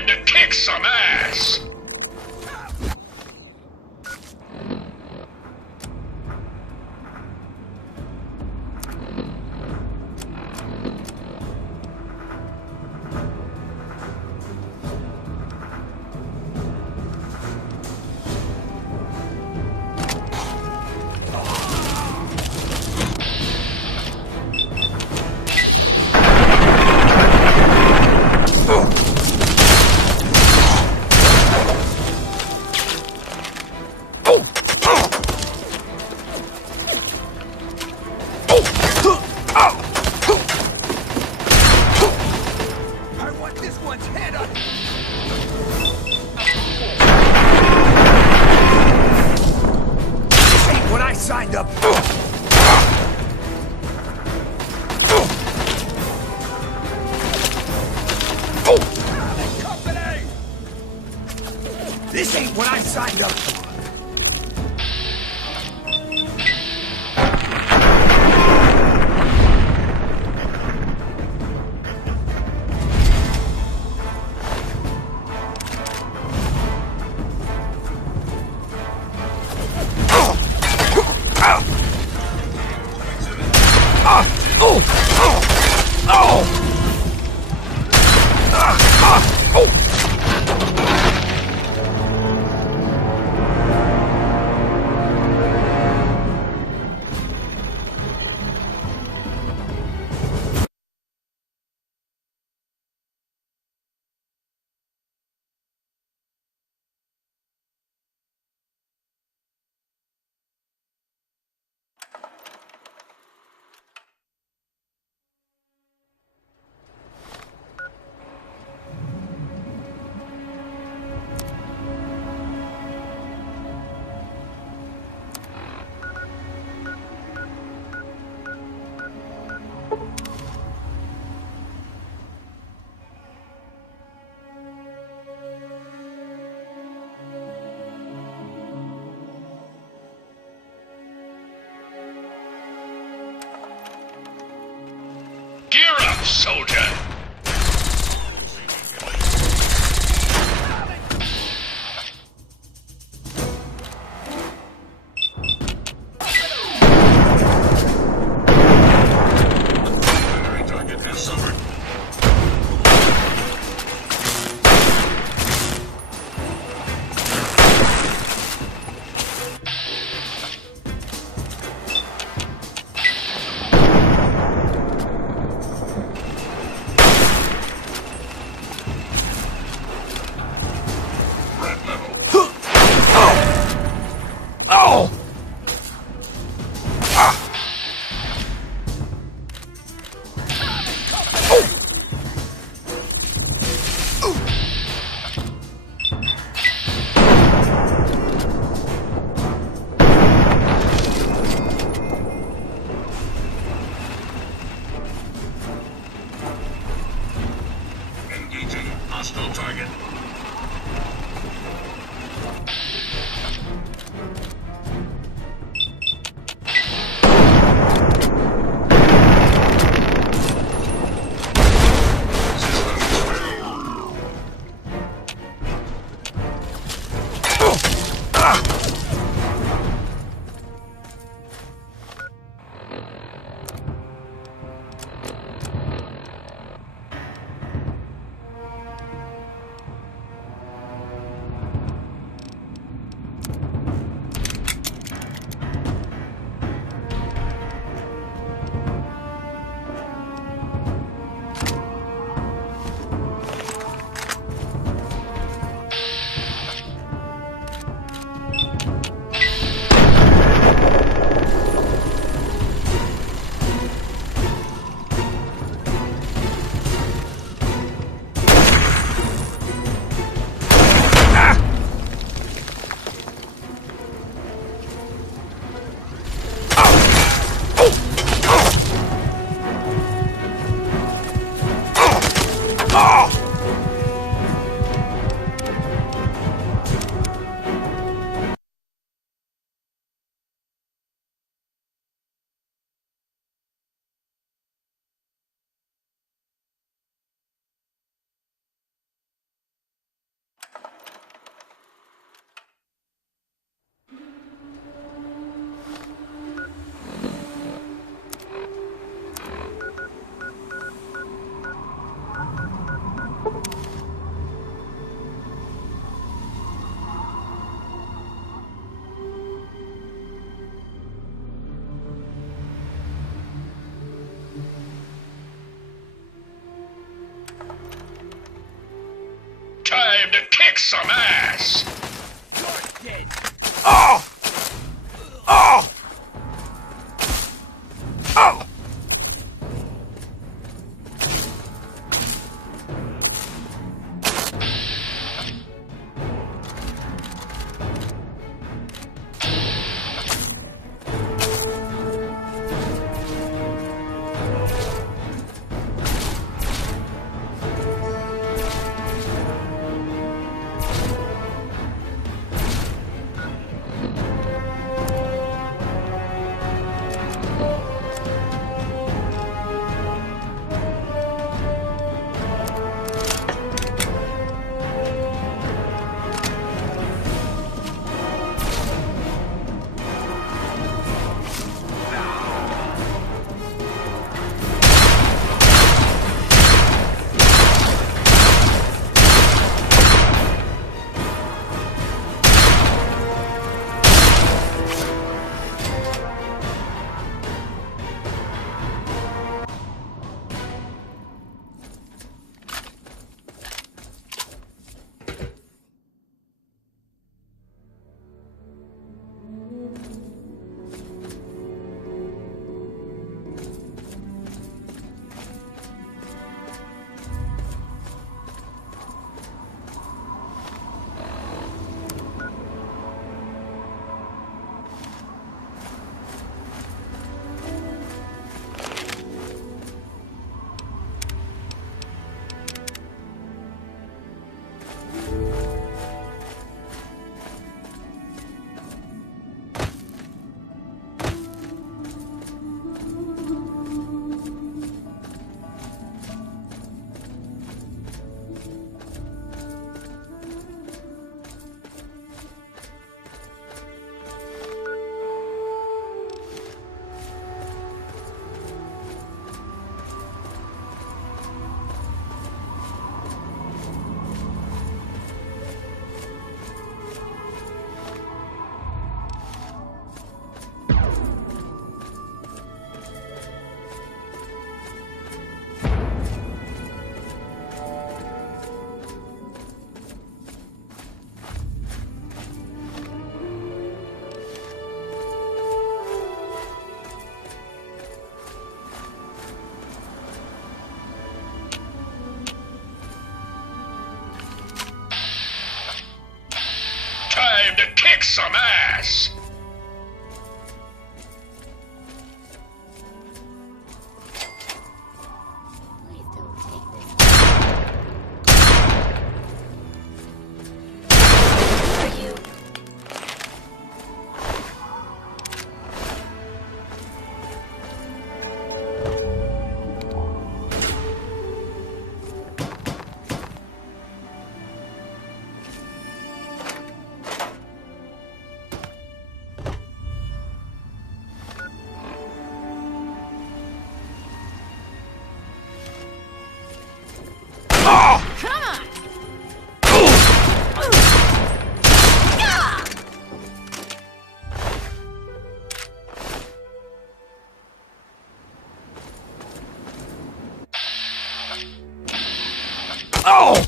time to kick some ass! Signed up. This ain't what I signed up for. Gear up, soldier! Time to kick some ass! You're dead. Oh! Oh! Oh! Time to kick some ass! Please don't take this. Are you? Oh! Come on! Oh!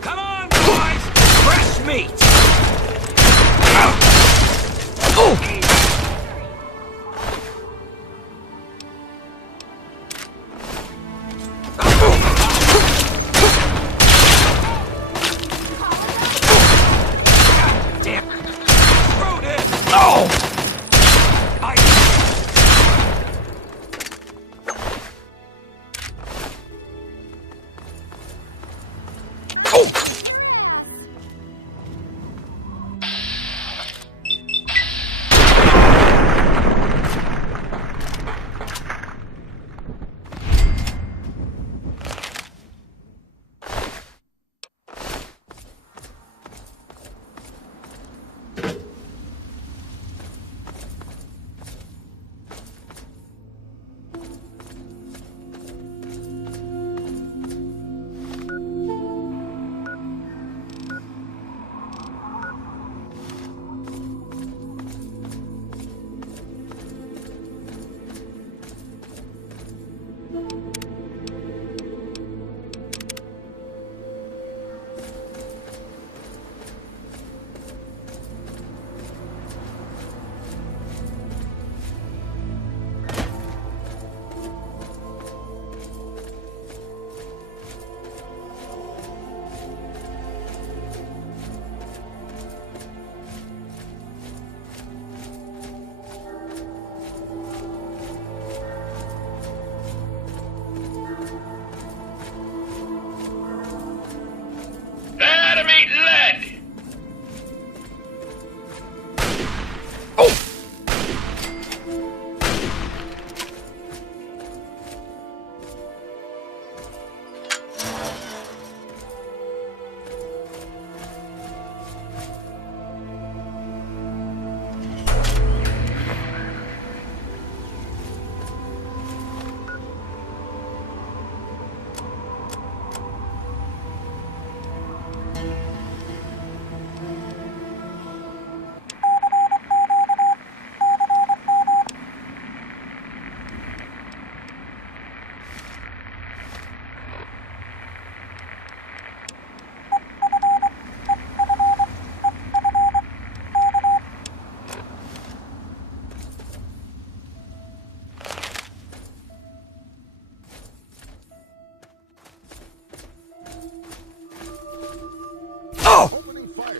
Come on, boys! Fresh meat! Oh! Damn! Throw this! Oh! I... Oh! Straight lead! Oh! Oh! Opening fire.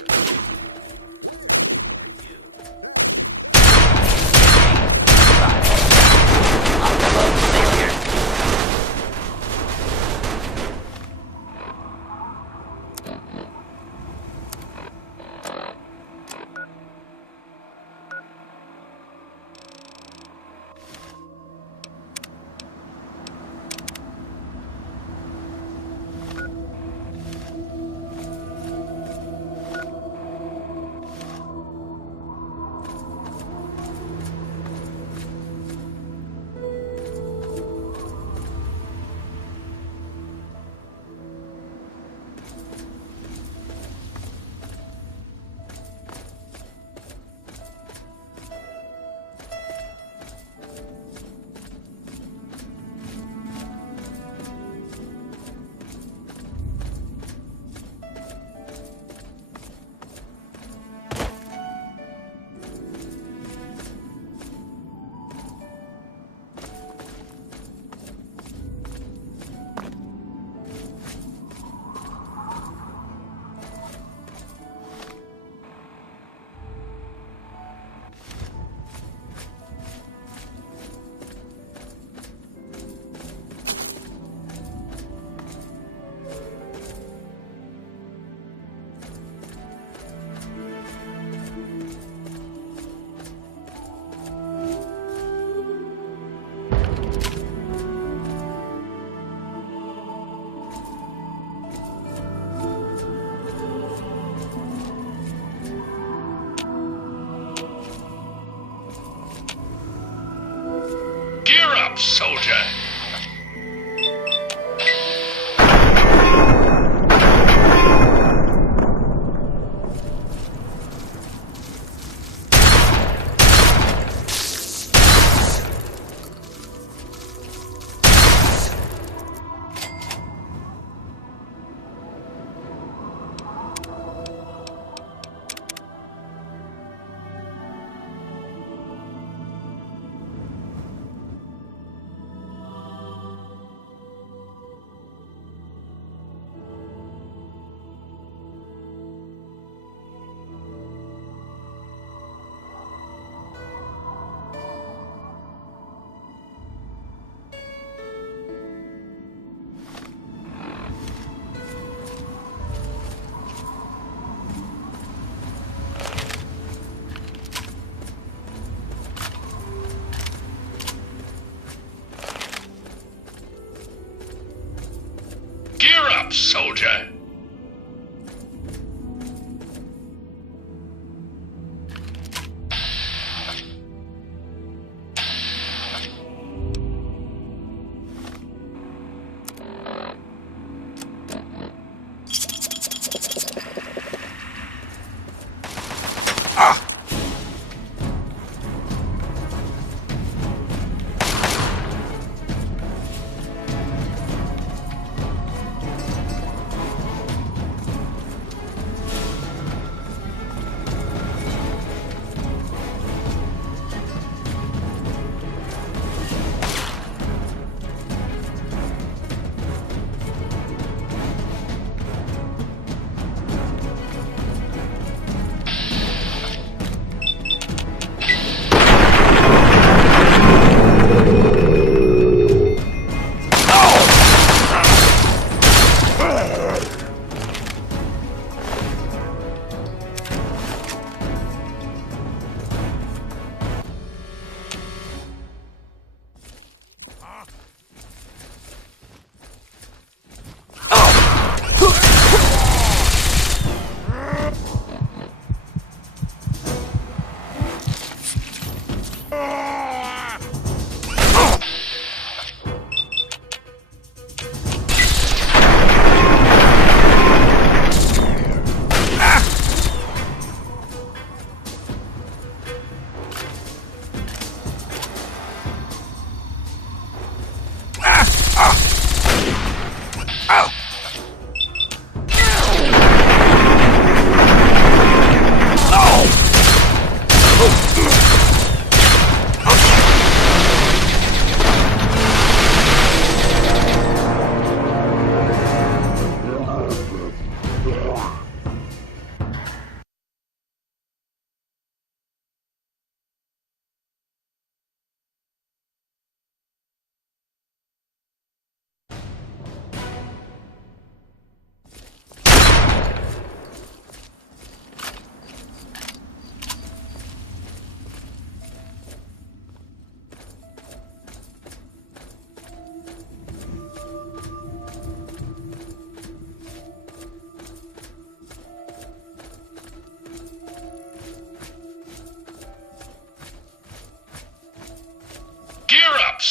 Gear up, soldier!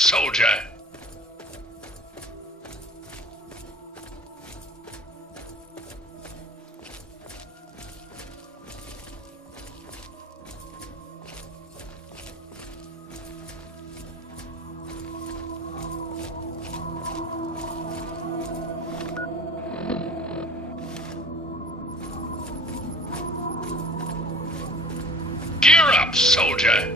soldier! Gear up, soldier!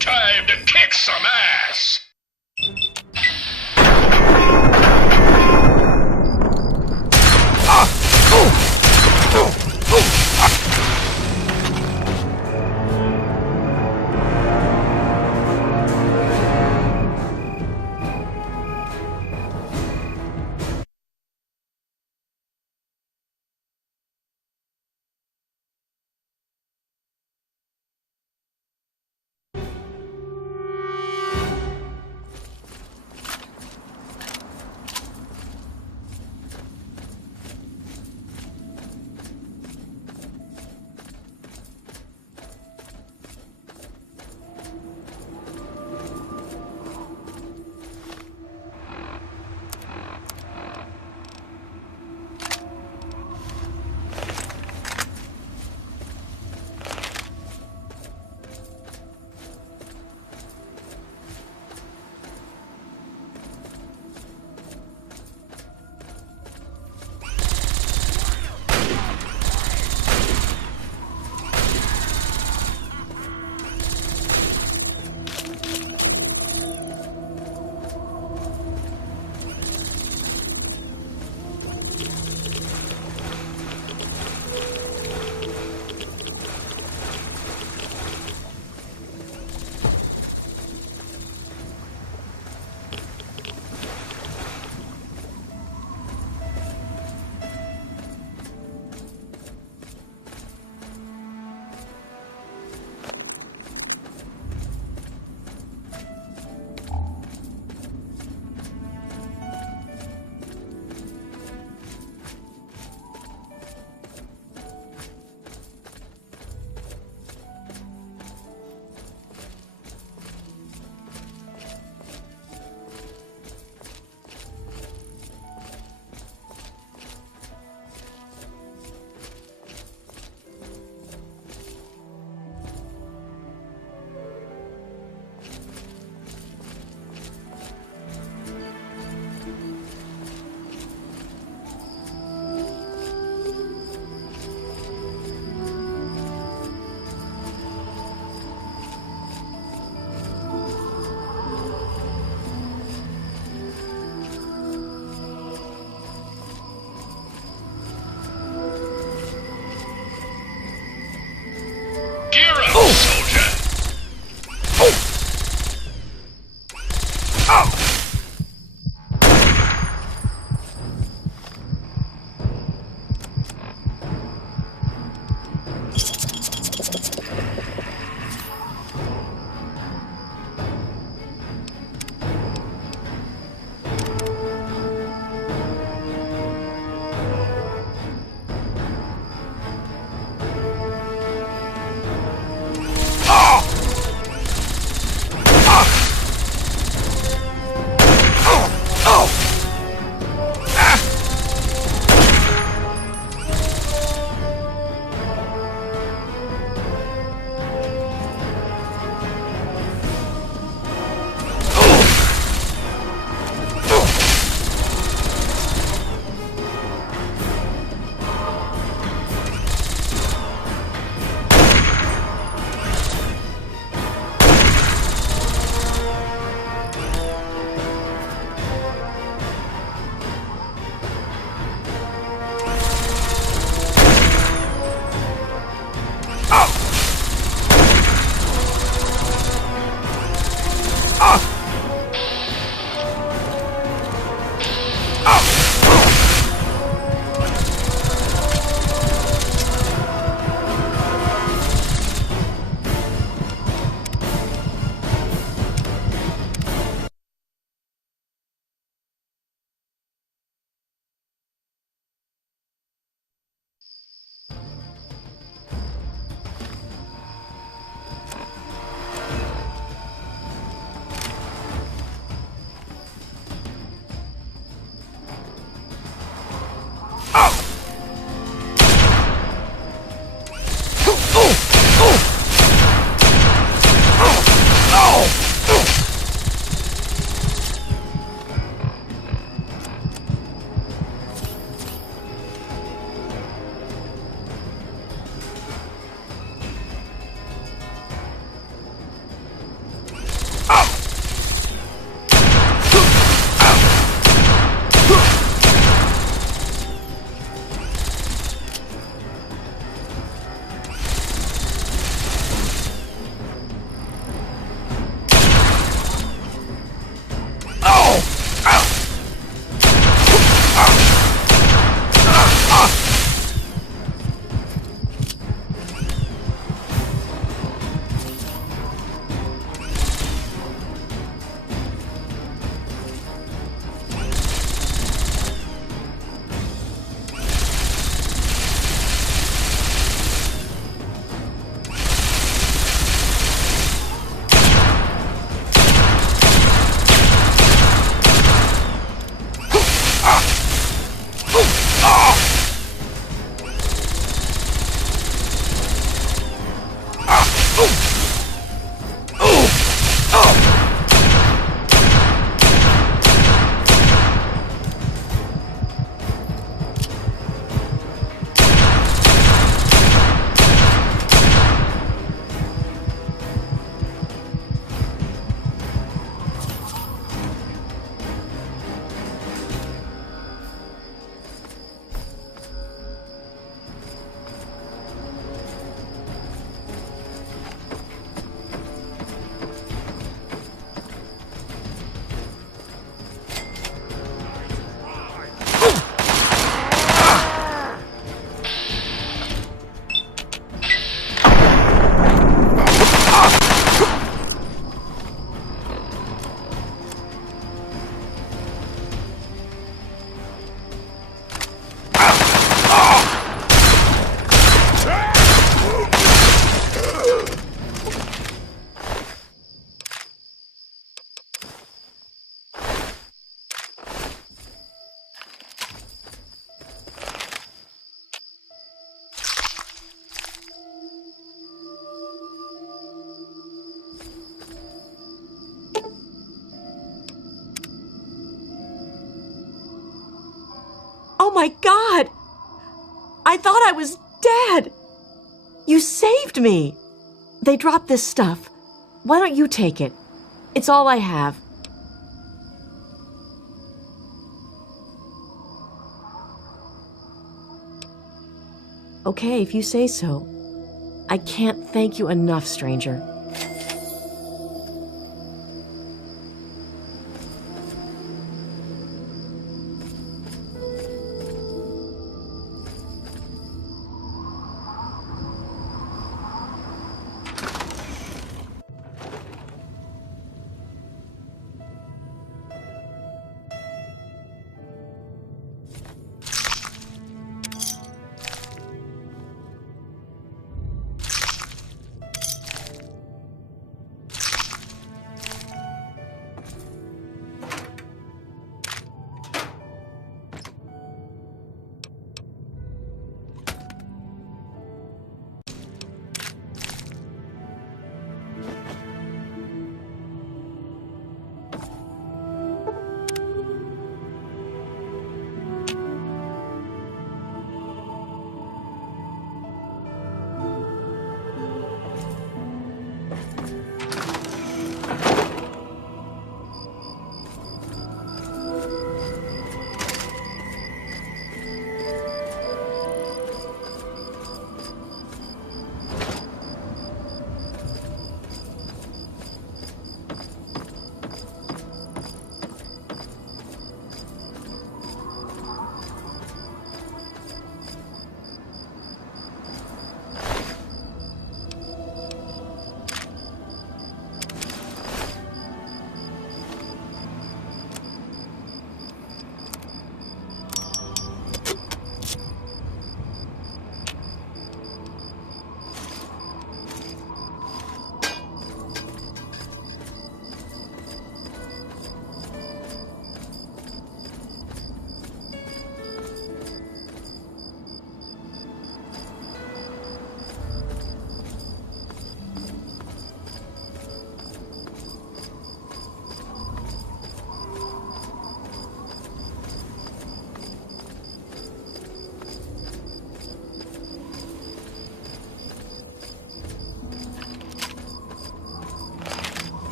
Time to kick some ass! Oh my God! I thought I was dead! You saved me! They dropped this stuff. Why don't you take it? It's all I have. Okay, if you say so. I can't thank you enough, stranger.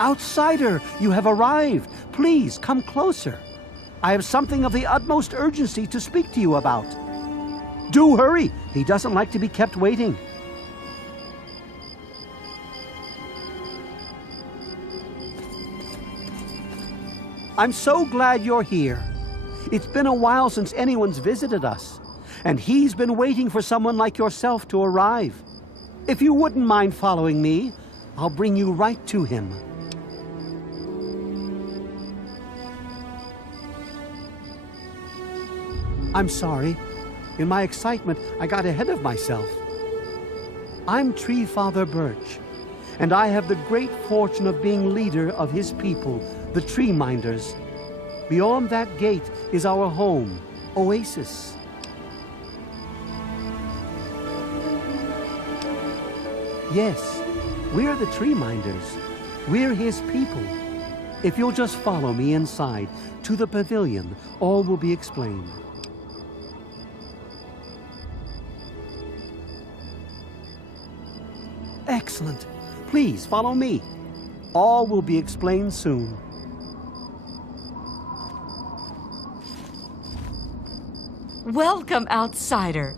Outsider, you have arrived. Please come closer. I have something of the utmost urgency to speak to you about. Do hurry. He doesn't like to be kept waiting. I'm so glad you're here. It's been a while since anyone's visited us, and he's been waiting for someone like yourself to arrive. If you wouldn't mind following me, I'll bring you right to him. I'm sorry. In my excitement, I got ahead of myself. I'm Tree Father Birch, and I have the great fortune of being leader of his people, the Tree Minders. Beyond that gate is our home, Oasis. Yes, we're the Tree Minders. We're his people. If you'll just follow me inside, to the pavilion, all will be explained. Excellent. Please follow me. All will be explained soon. Welcome, outsider.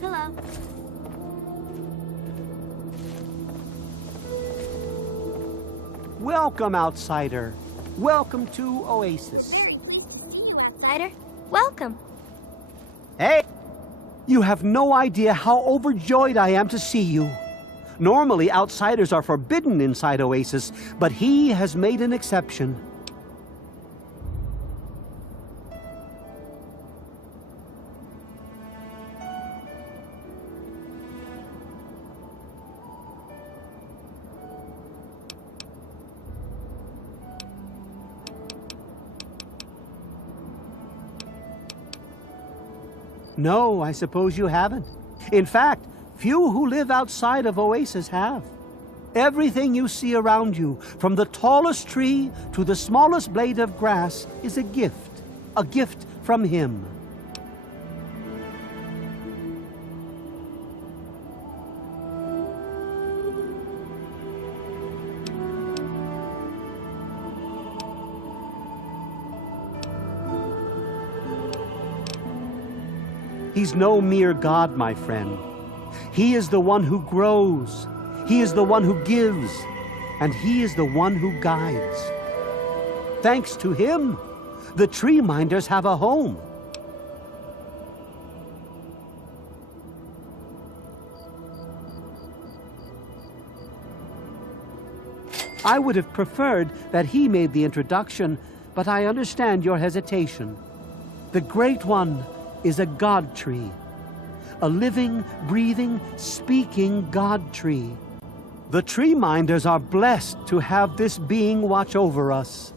Hello. Welcome, outsider. Welcome to Oasis. Very pleased to see you, outsider. Welcome. Hey! You have no idea how overjoyed I am to see you. Normally, outsiders are forbidden inside Oasis, but he has made an exception. No, I suppose you haven't. In fact, few who live outside of Oasis have. Everything you see around you, from the tallest tree to the smallest blade of grass, is a gift from him. He's no mere god, my friend. He is the one who grows. He is the one who gives. And he is the one who guides. Thanks to him, the Tree Minders have a home. I would have preferred that he made the introduction, but I understand your hesitation. The Great One is a God tree. A living, breathing, speaking God tree. The Tree Minders are blessed to have this being watch over us.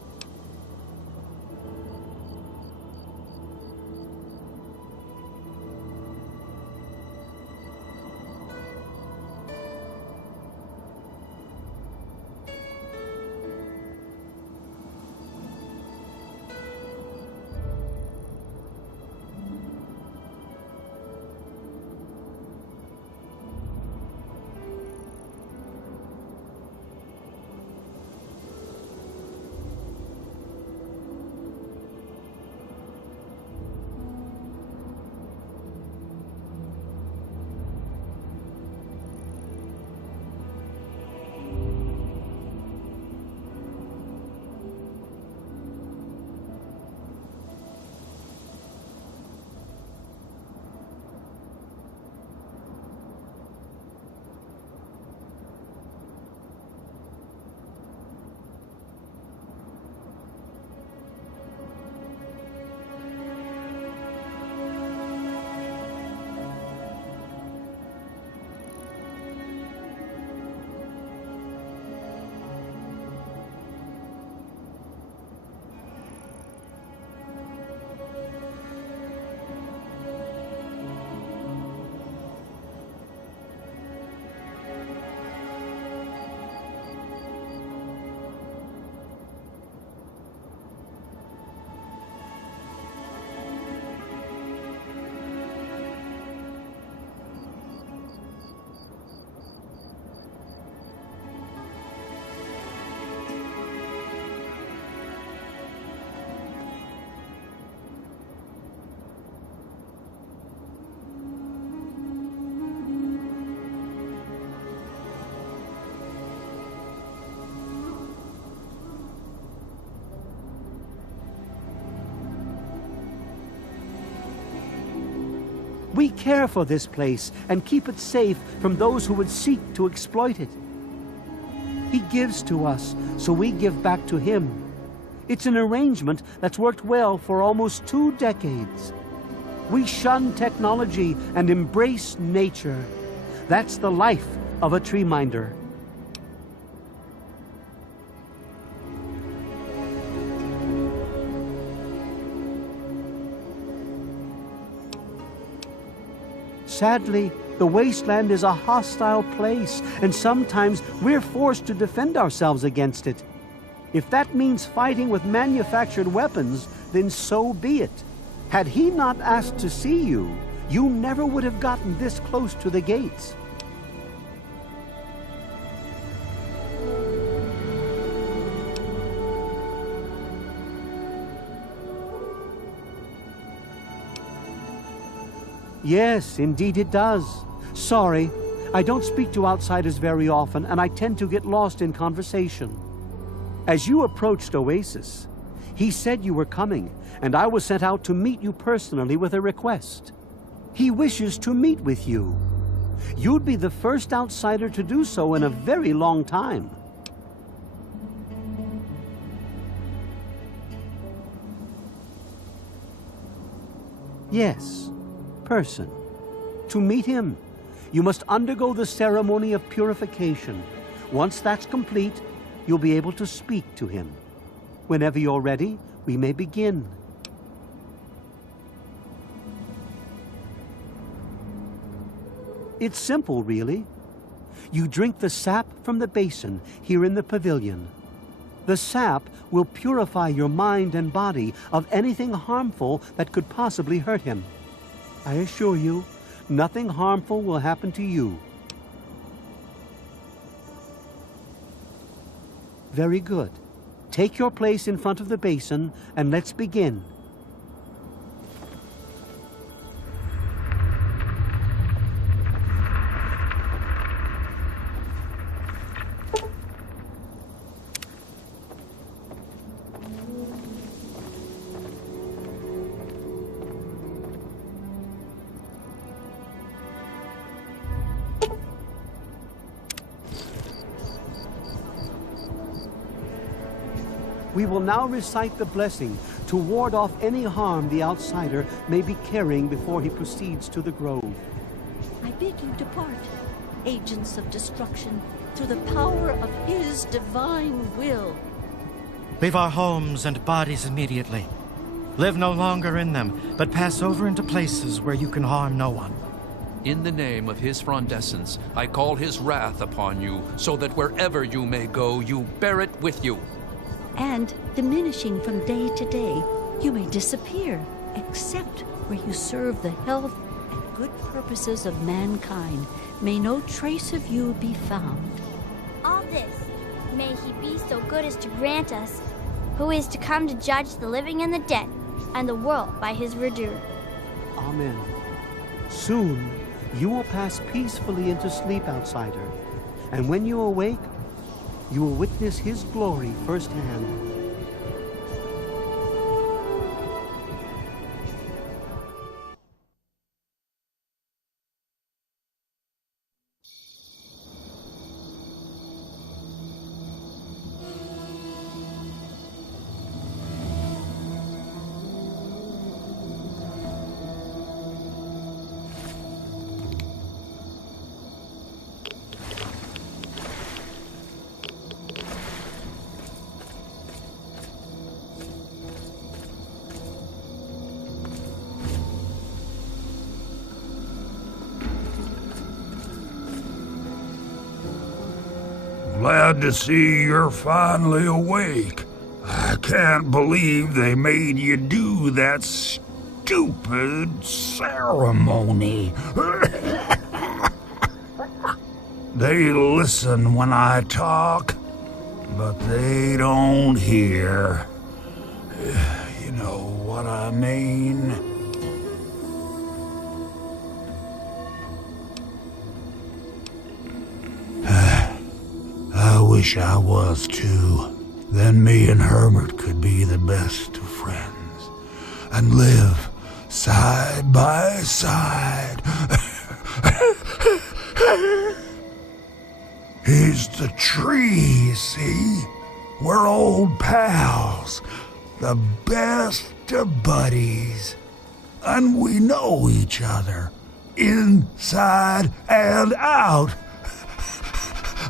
We care for this place and keep it safe from those who would seek to exploit it. He gives to us, so we give back to him. It's an arrangement that's worked well for almost 2 decades. We shun technology and embrace nature. That's the life of a tree minder. Sadly, the wasteland is a hostile place, and sometimes we're forced to defend ourselves against it. If that means fighting with manufactured weapons, then so be it. Had he not asked to see you, you never would have gotten this close to the gates. Yes, indeed it does. Sorry, I don't speak to outsiders very often, and I tend to get lost in conversation. As you approached Oasis, he said you were coming, and I was sent out to meet you personally with a request. He wishes to meet with you. You'd be the first outsider to do so in a very long time. Yes. Person. To meet him, you must undergo the ceremony of purification. Once that's complete, you'll be able to speak to him. Whenever you're ready, we may begin. It's simple, really. You drink the sap from the basin here in the pavilion. The sap will purify your mind and body of anything harmful that could possibly hurt him. I assure you, nothing harmful will happen to you. Very good. Take your place in front of the basin, and let's begin. We will now recite the blessing to ward off any harm the outsider may be carrying before he proceeds to the grove. I bid you depart, agents of destruction, through the power of his divine will. Leave our homes and bodies immediately. Live no longer in them, but pass over into places where you can harm no one. In the name of his frondescence, I call his wrath upon you, so that wherever you may go, you bear it with you. And, diminishing from day to day, you may disappear, except where you serve the health and good purposes of mankind. May no trace of you be found. All this, may he be so good as to grant us, who is to come to judge the living and the dead, and the world by his verdure. Amen. Soon, you will pass peacefully into sleep, outsider, and when you awake, you will witness his glory firsthand. Glad to see you're finally awake. I can't believe they made you do that stupid ceremony. They listen when I talk, but they don't hear. You know what I mean? I wish I was too. Then me and Hermit could be the best of friends and live side by side. He's the tree, see? We're old pals, the best of buddies. And we know each other, inside and out.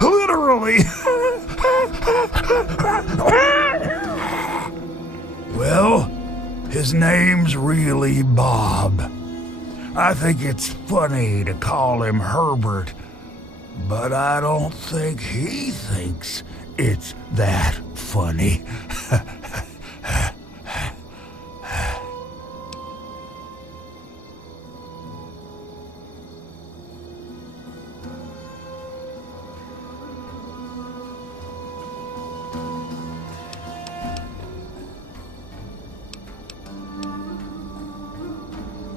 Literally. Well, his name's really Bob. I think it's funny to call him Herbert, but I don't think he thinks it's that funny.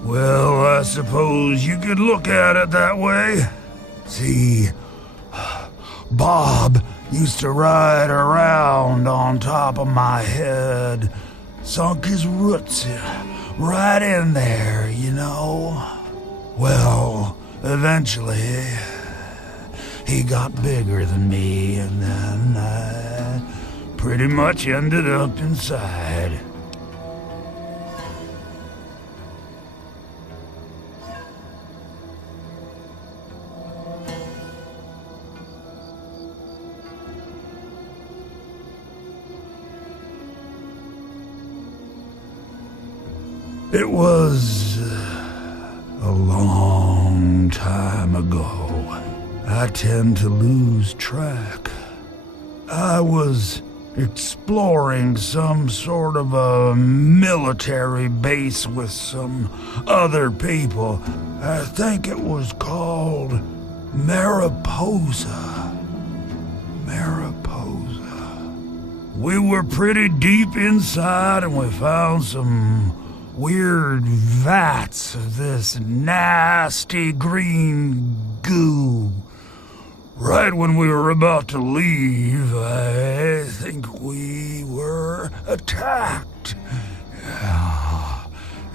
Well, I suppose you could look at it that way. See, Bob used to ride around on top of my head, sunk his roots right in there, you know. Well, eventually, he got bigger than me, and then I pretty much ended up inside. It was a long time ago. I tend to lose track. I was exploring some sort of a military base with some other people. I think it was called Mariposa. Mariposa. We were pretty deep inside and we found some weird vats of this nasty green goo. Right when we were about to leave, I think we were attacked.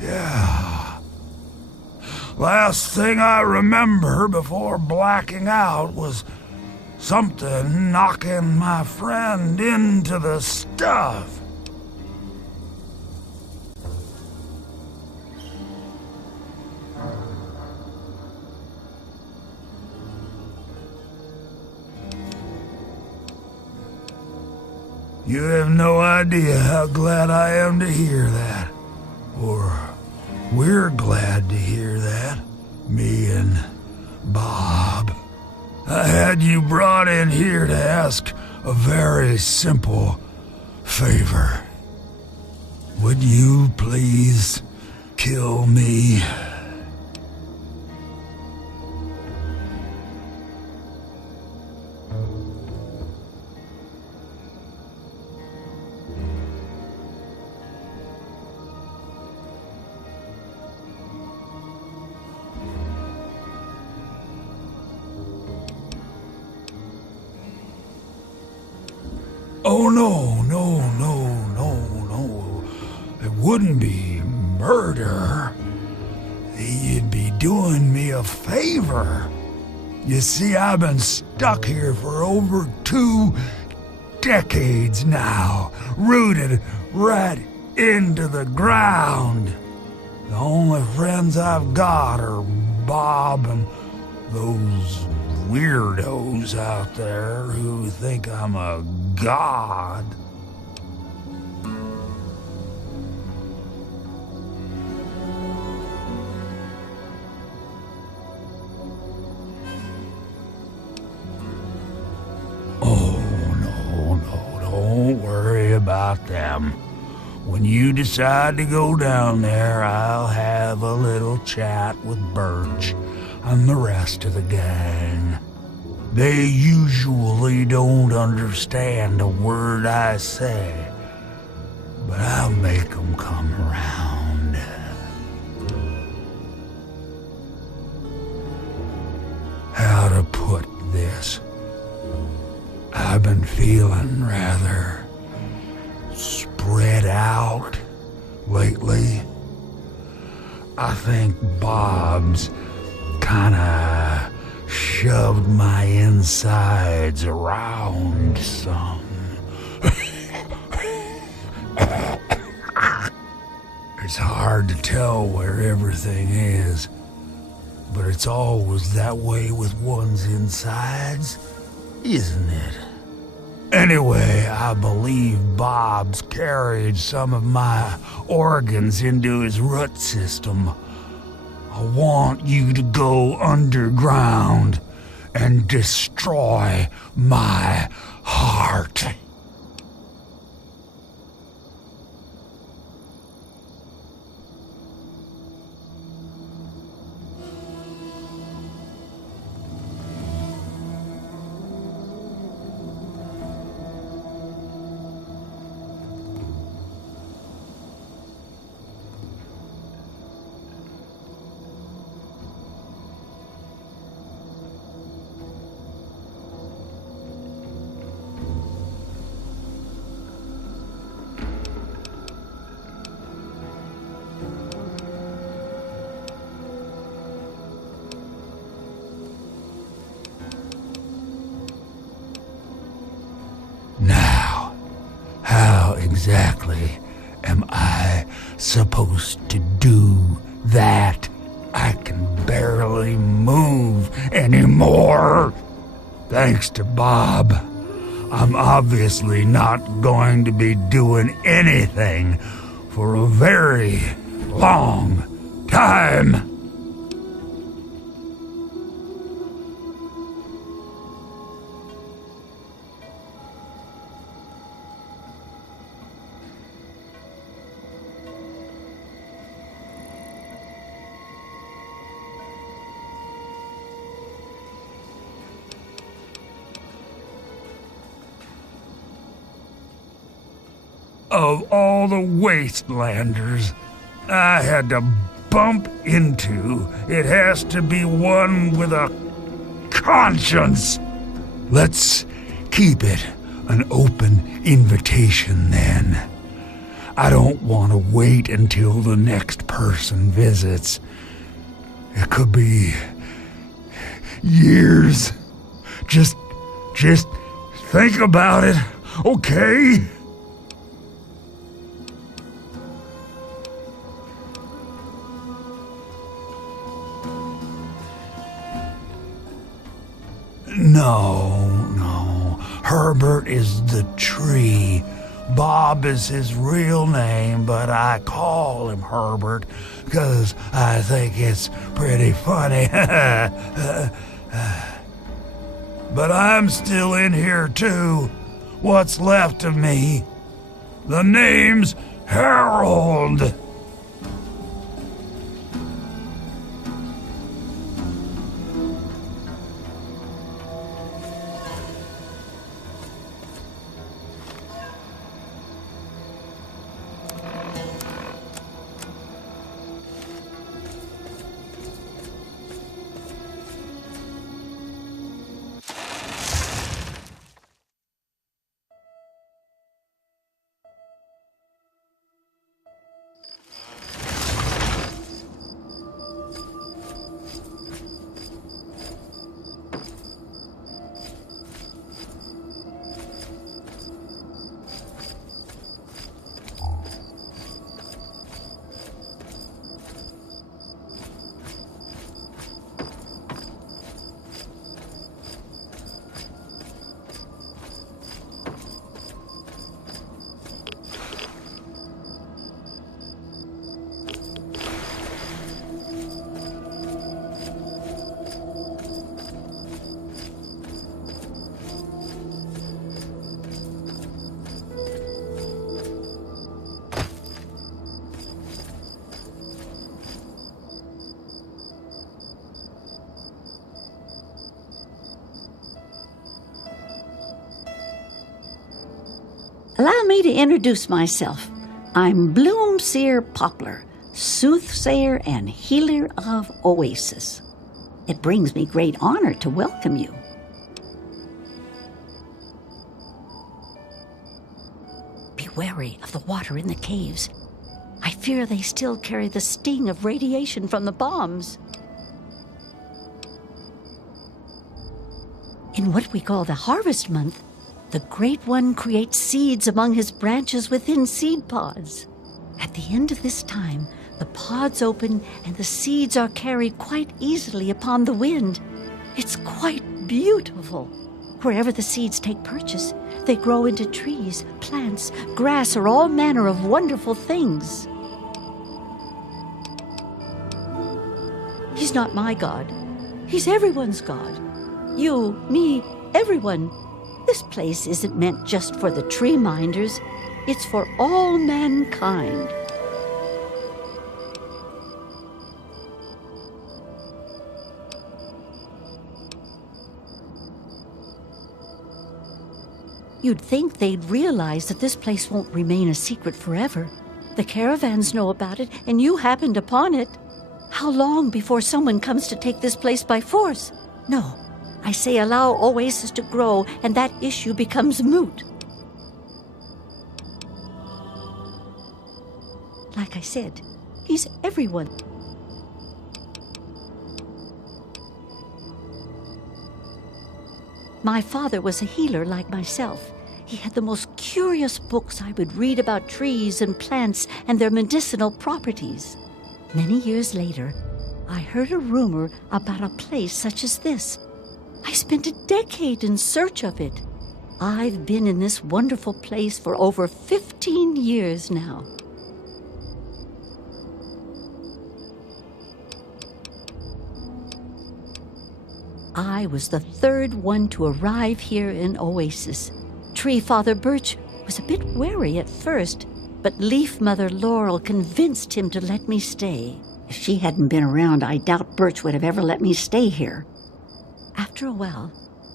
Yeah. Last thing I remember before blacking out was something knocking my friend into the stuff. You have no idea how glad I am to hear that. Or we're glad to hear that. Me and Bob. I had you brought in here to ask a very simple favor. Would you please kill me? Oh, no. It wouldn't be murder. You'd be doing me a favor. You see, I've been stuck here for over 2 decades now, rooted right into the ground. The only friends I've got are Bob and those weirdos out there who think I'm a god. Oh, no, don't worry about them. When you decide to go down there, I'll have a little chat with Birch and the rest of the gang. They usually don't understand a word I say, but I'll make them come around. How to put this? I've been feeling rather spread out lately. I think Bob's kinda shoved my insides around some. It's hard to tell where everything is, but it's always that way with one's insides, isn't it? Anyway, I believe Bob's carried some of my organs into his root system. I want you to go underground and destroy my heart. Now, how exactly am I supposed to do that? I can barely move anymore. Thanks to Bob, I'm obviously not going to be doing anything for a very long time. Of all the wastelanders I had to bump into, it has to be one with a conscience. Let's keep it an open invitation then. I don't want to wait until the next person visits. It could be years. Just think about it, okay? No. Herbert is the tree. Bob is his real name, but I call him Herbert because I think it's pretty funny. But I'm still in here too. What's left of me? The name's Harold. Allow me to introduce myself. I'm Bloomseer Poplar, soothsayer and healer of Oasis. It brings me great honor to welcome you. Be wary of the water in the caves. I fear they still carry the sting of radiation from the bombs. In what we call the harvest month, the Great One creates seeds among his branches within seed pods. At the end of this time, the pods open and the seeds are carried quite easily upon the wind. It's quite beautiful. Wherever the seeds take purchase, they grow into trees, plants, grass, or all manner of wonderful things. He's not my God. He's everyone's God. You, me, everyone. This place isn't meant just for the tree minders. It's for all mankind. You'd think they'd realize that this place won't remain a secret forever. The caravans know about it, and you happened upon it. How long before someone comes to take this place by force? No, I say allow Oasis to grow, and that issue becomes moot. Like I said, he's everyone. My father was a healer like myself. He had the most curious books I would read about trees and plants and their medicinal properties. Many years later, I heard a rumor about a place such as this. I spent a decade in search of it. I've been in this wonderful place for over 15 years now. I was the third one to arrive here in Oasis. Tree Father Birch was a bit wary at first, but Leaf Mother Laurel convinced him to let me stay. If she hadn't been around, I doubt Birch would have ever let me stay here. After a while,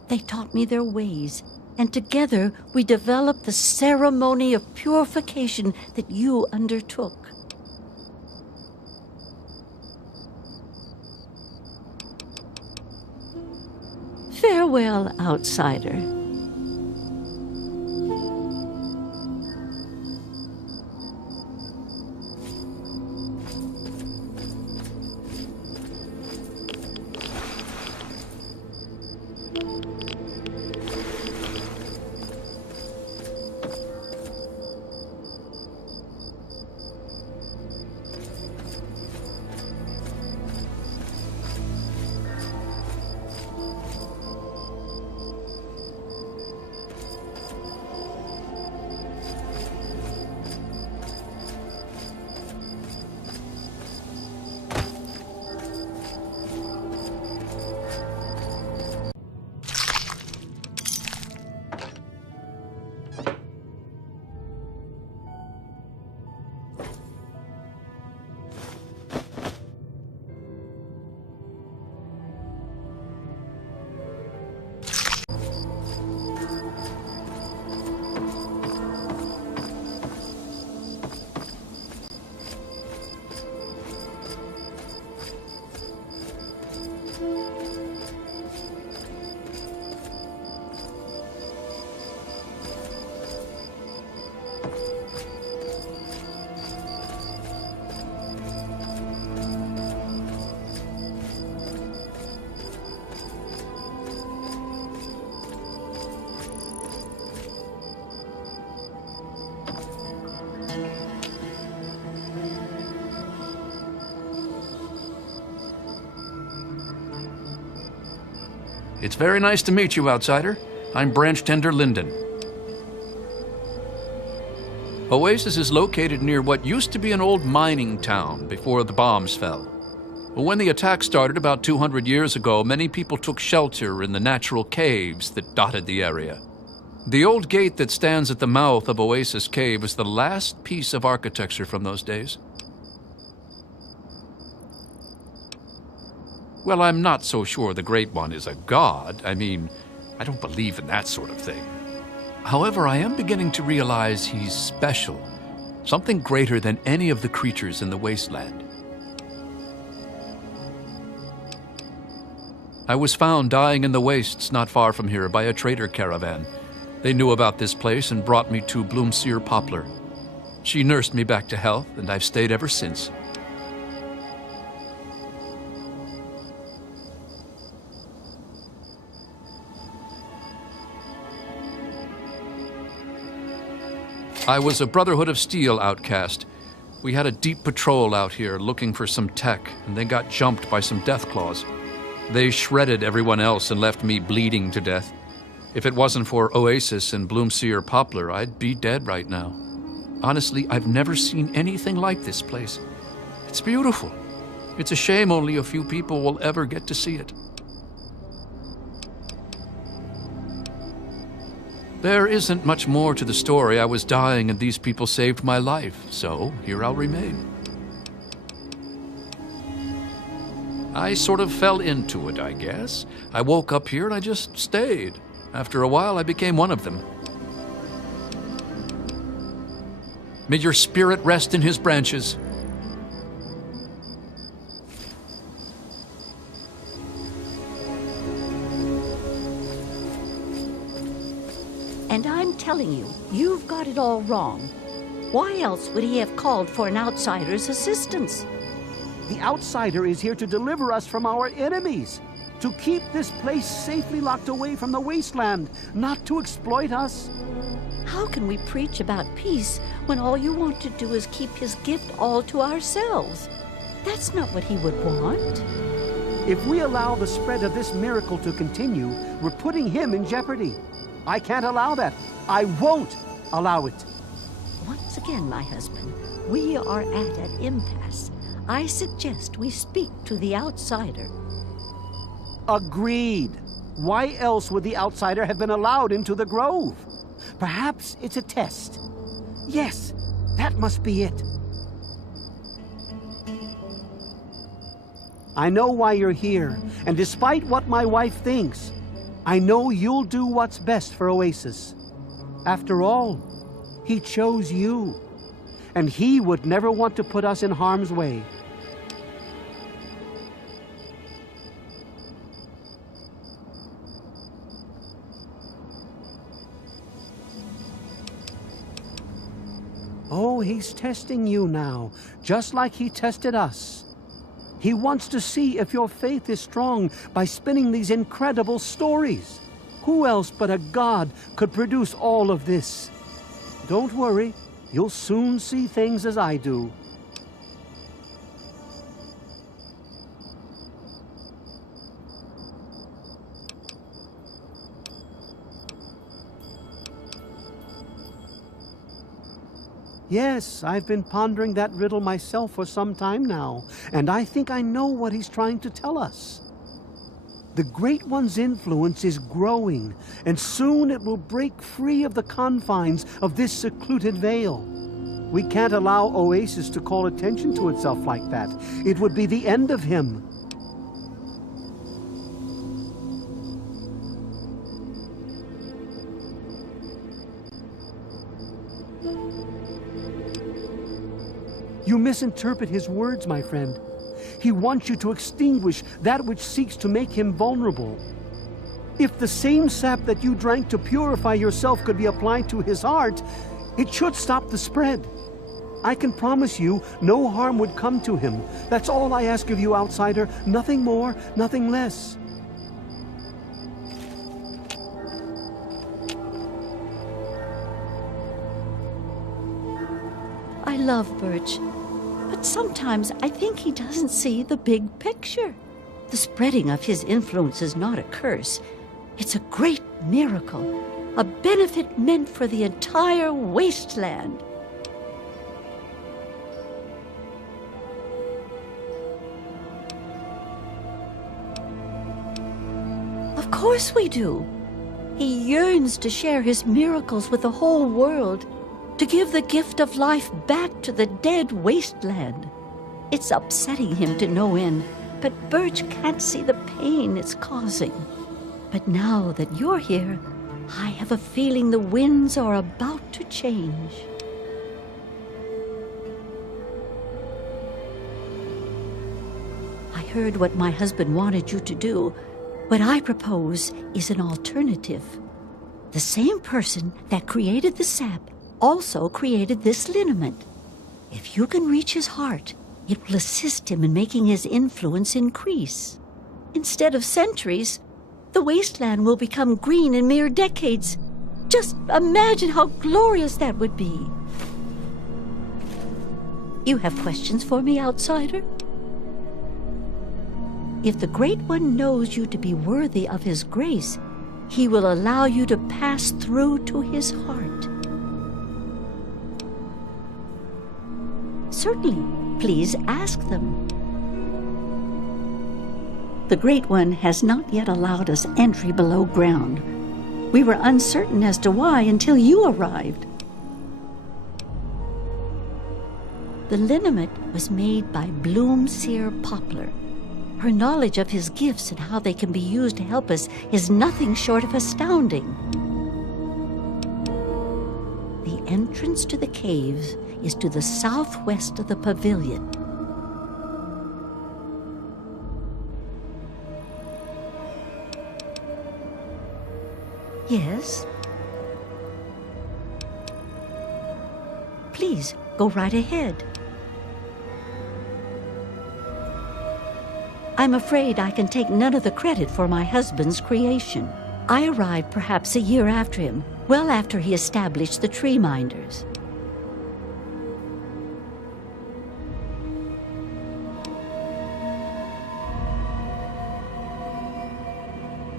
they taught me their ways, and together we developed the ceremony of purification that you undertook. Farewell, outsider. It's very nice to meet you, outsider. I'm Branch Tender Linden. Oasis is located near what used to be an old mining town before the bombs fell. When the attack started about 200 years ago, many people took shelter in the natural caves that dotted the area. The old gate that stands at the mouth of Oasis Cave is the last piece of architecture from those days. Well, I'm not so sure the Great One is a god. I mean, I don't believe in that sort of thing. However, I am beginning to realize he's special, something greater than any of the creatures in the wasteland. I was found dying in the wastes not far from here by a trader caravan. They knew about this place and brought me to Bloomseer Poplar. She nursed me back to health, and I've stayed ever since. I was a Brotherhood of Steel outcast. We had a deep patrol out here looking for some tech, and they got jumped by some Deathclaws. They shredded everyone else and left me bleeding to death. If it wasn't for Oasis and Bloomseer Poplar, I'd be dead right now. Honestly, I've never seen anything like this place. It's beautiful. It's a shame only a few people will ever get to see it. There isn't much more to the story. I was dying and these people saved my life, so here I'll remain. I sort of fell into it, I guess. I woke up here and I just stayed. After a while, I became one of them. May your spirit rest in his branches. And I'm telling you, you've got it all wrong. Why else would he have called for an outsider's assistance? The outsider is here to deliver us from our enemies, to keep this place safely locked away from the wasteland, not to exploit us. How can we preach about peace when all you want to do is keep his gift all to ourselves? That's not what he would want. If we allow the spread of this miracle to continue, we're putting him in jeopardy. I can't allow that. I won't allow it. Once again, my husband, we are at an impasse. I suggest we speak to the outsider. Agreed. Why else would the outsider have been allowed into the grove? Perhaps it's a test. Yes, that must be it. I know why you're here, and despite what my wife thinks, I know you'll do what's best for Oasis. After all, he chose you, and he would never want to put us in harm's way. Oh, he's testing you now, just like he tested us. He wants to see if your faith is strong by spinning these incredible stories. Who else but a god could produce all of this? Don't worry, you'll soon see things as I do. Yes, I've been pondering that riddle myself for some time now, and I think I know what he's trying to tell us. The Great One's influence is growing, and soon it will break free of the confines of this secluded vale. We can't allow Oasis to call attention to itself like that. It would be the end of him. You misinterpret his words, my friend. He wants you to extinguish that which seeks to make him vulnerable. If the same sap that you drank to purify yourself could be applied to his heart, it should stop the spread. I can promise you no harm would come to him. That's all I ask of you, outsider. Nothing more, nothing less. I love Birch, but sometimes I think he doesn't see the big picture. The spreading of his influence is not a curse. It's a great miracle, a benefit meant for the entire wasteland. Of course we do. He yearns to share his miracles with the whole world, to give the gift of life back to the dead wasteland. It's upsetting him to no end, but Birch can't see the pain it's causing. But now that you're here, I have a feeling the winds are about to change. I heard what my husband wanted you to do. What I propose is an alternative. The same person that created the sap also created this liniment. If you can reach his heart, it will assist him in making his influence increase. Instead of centuries, the wasteland will become green in mere decades. Just imagine how glorious that would be. You have questions for me, outsider? If the Great One knows you to be worthy of his grace, he will allow you to pass through to his heart. Certainly, please ask them. The Great One has not yet allowed us entry below ground. We were uncertain as to why until you arrived. The liniment was made by Bloom-Seer Poplar. Her knowledge of his gifts and how they can be used to help us is nothing short of astounding. The entrance to the caves is to the southwest of the pavilion. Yes? Please, go right ahead. I'm afraid I can take none of the credit for my husband's creation. I arrived perhaps a year after him, well after he established the tree minders.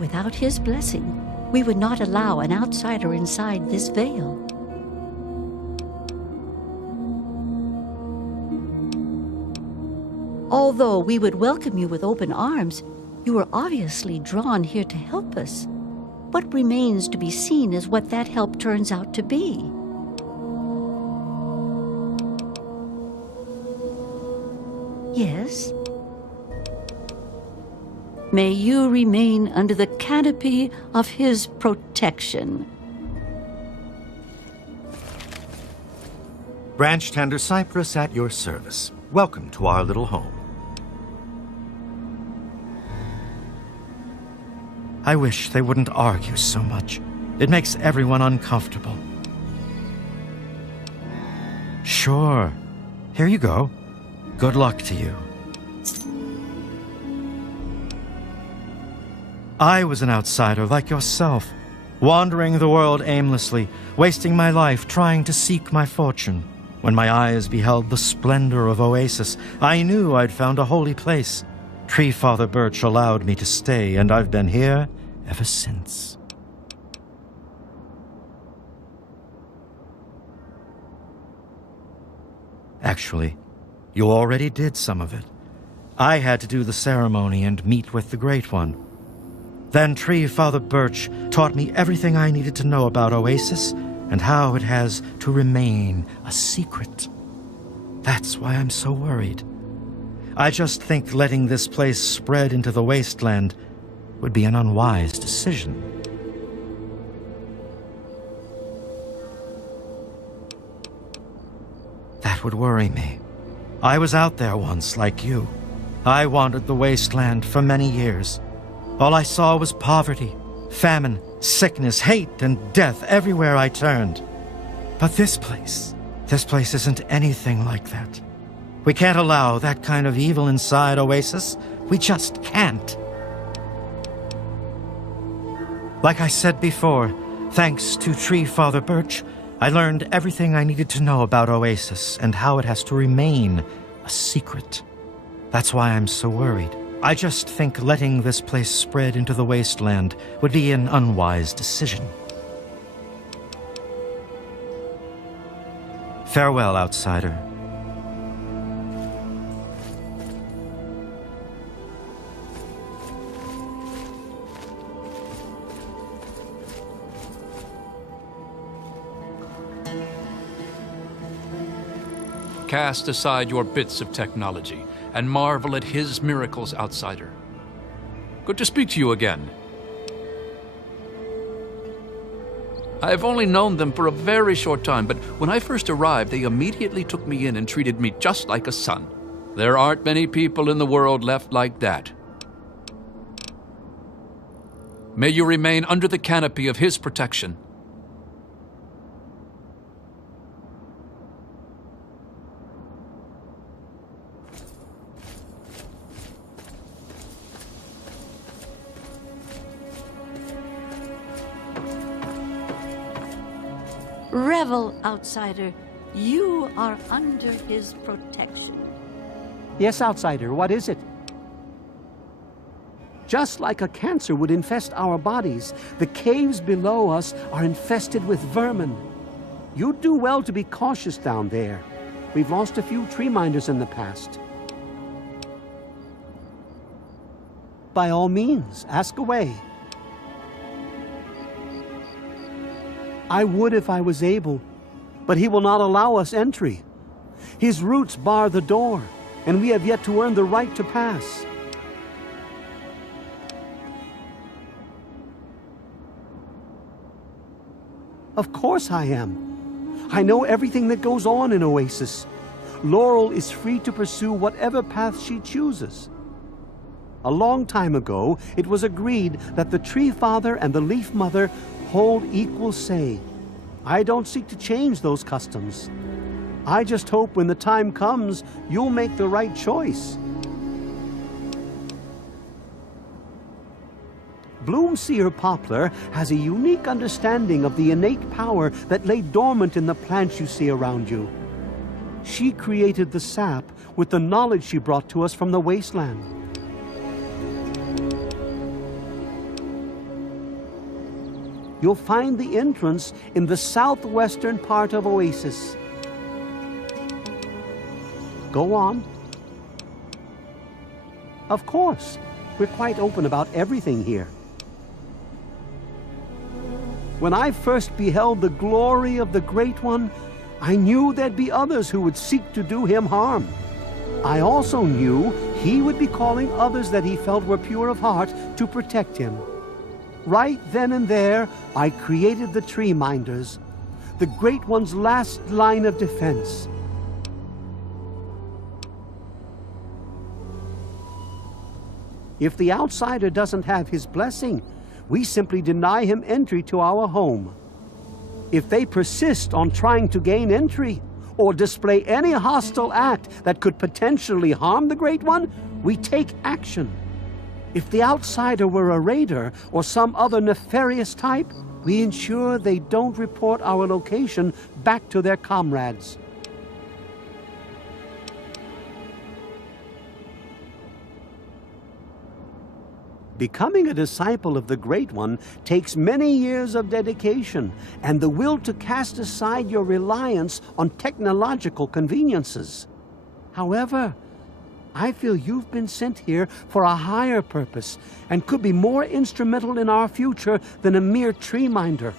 Without his blessing, we would not allow an outsider inside this veil. Although we would welcome you with open arms, you were obviously drawn here to help us. What remains to be seen is what that help turns out to be. Yes? May you remain under the canopy of his protection. Branch Tender Cypress at your service. Welcome to our little home. I wish they wouldn't argue so much. It makes everyone uncomfortable. Sure. Here you go. Good luck to you. I was an outsider like yourself, wandering the world aimlessly, wasting my life trying to seek my fortune. When my eyes beheld the splendor of Oasis, I knew I'd found a holy place. Tree Father Birch allowed me to stay, and I've been here ever since. Actually, you already did some of it. I had to do the ceremony and meet with the Great One. Then Tree Father Birch taught me everything I needed to know about Oasis and how it has to remain a secret. That's why I'm so worried. I just think letting this place spread into the wasteland would be an unwise decision. That would worry me. I was out there once, like you. I wandered the wasteland for many years. All I saw was poverty, famine, sickness, hate, and death everywhere I turned. But this place isn't anything like that. We can't allow that kind of evil inside Oasis. We just can't. Like I said before, thanks to Tree Father Birch, I learned everything I needed to know about Oasis and how it has to remain a secret. That's why I'm so worried. I just think letting this place spread into the wasteland would be an unwise decision. Farewell, outsider. Cast aside your bits of technology and marvel at his miracles, outsider. Good to speak to you again. I have only known them for a very short time, but when I first arrived, they immediately took me in and treated me just like a son. There aren't many people in the world left like that. May you remain under the canopy of his protection. Revel, outsider. You are under his protection. Yes, outsider, what is it? Just like a cancer would infest our bodies, the caves below us are infested with vermin. You'd do well to be cautious down there. We've lost a few tree minders in the past. By all means, ask away. I would if I was able, but he will not allow us entry. His roots bar the door, and we have yet to earn the right to pass. Of course I am. I know everything that goes on in Oasis. Laurel is free to pursue whatever path she chooses. A long time ago, it was agreed that the Tree Father and the Leaf Mother hold equal say. I don't seek to change those customs. I just hope when the time comes, you'll make the right choice. Bloomseer Poplar has a unique understanding of the innate power that lay dormant in the plants you see around you. She created the sap with the knowledge she brought to us from the wasteland. You'll find the entrance in the southwestern part of Oasis. Go on. Of course, we're quite open about everything here. When I first beheld the glory of the Great One, I knew there'd be others who would seek to do him harm. I also knew he would be calling others that he felt were pure of heart to protect him. Right then and there, I created the Tree Minders, the Great One's last line of defense. If the outsider doesn't have his blessing, we simply deny him entry to our home. If they persist on trying to gain entry or display any hostile act that could potentially harm the Great One, we take action. If the outsider were a raider or some other nefarious type, we ensure they don't report our location back to their comrades. Becoming a disciple of the Great One takes many years of dedication and the will to cast aside your reliance on technological conveniences. However, I feel you've been sent here for a higher purpose and could be more instrumental in our future than a mere tree minder.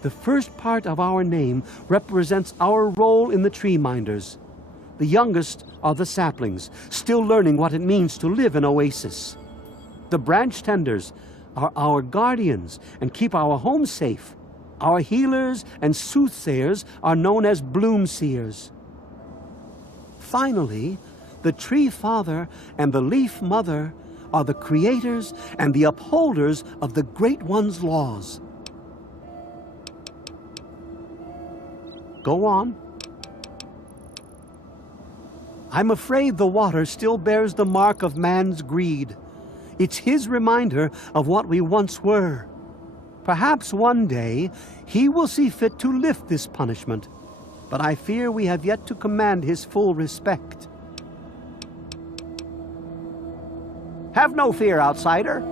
The first part of our name represents our role in the Tree Minders. The youngest are the saplings, still learning what it means to live in Oasis. The branch tenders are our guardians and keep our home safe. Our healers and soothsayers are known as Bloomseers. Finally, the Tree Father and the Leaf Mother are the creators and the upholders of the Great One's laws. Go on. I'm afraid the water still bears the mark of man's greed. It's his reminder of what we once were. Perhaps one day he will see fit to lift this punishment, but I fear we have yet to command his full respect. Have no fear, outsider.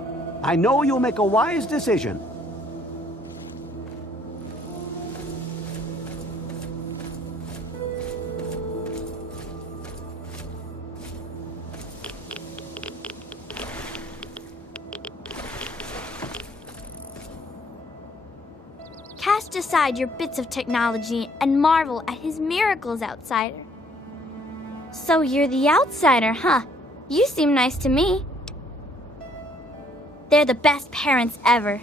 I know you'll make a wise decision. Cast aside your bits of technology and marvel at his miracles, outsider. So you're the outsider, huh? You seem nice to me. They're the best parents ever.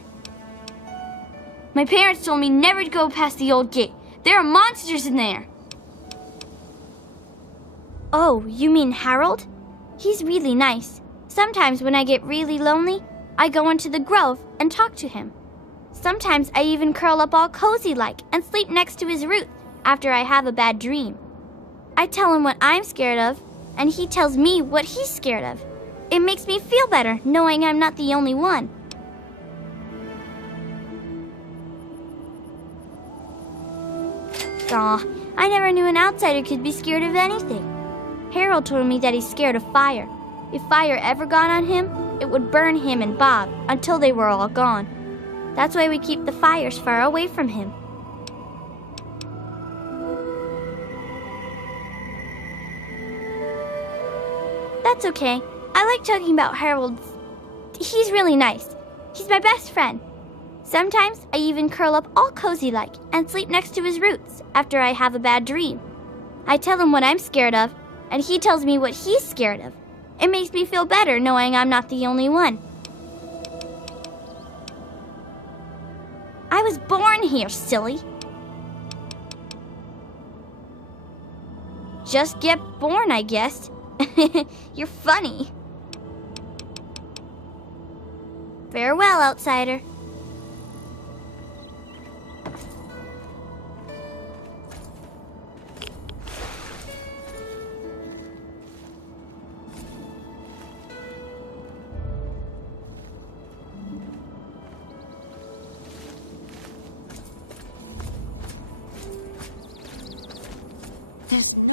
My parents told me never to go past the old gate. There are monsters in there. Oh, you mean Harold? He's really nice. Sometimes when I get really lonely, I go into the grove and talk to him. Sometimes I even curl up all cozy-like and sleep next to his roots after I have a bad dream. I tell him what I'm scared of, and he tells me what he's scared of. It makes me feel better knowing I'm not the only one. Aw, I never knew an outsider could be scared of anything. Harold told me that he's scared of fire. If fire ever got on him, it would burn him and Bob until they were all gone. That's why we keep the fires far away from him. That's okay. I like talking about Harold. He's really nice. He's my best friend. Sometimes I even curl up all cozy-like and sleep next to his roots after I have a bad dream. I tell him what I'm scared of, and he tells me what he's scared of. It makes me feel better knowing I'm not the only one. I was born here, silly. Just get born, I guess. You're funny. Farewell, outsider. There's no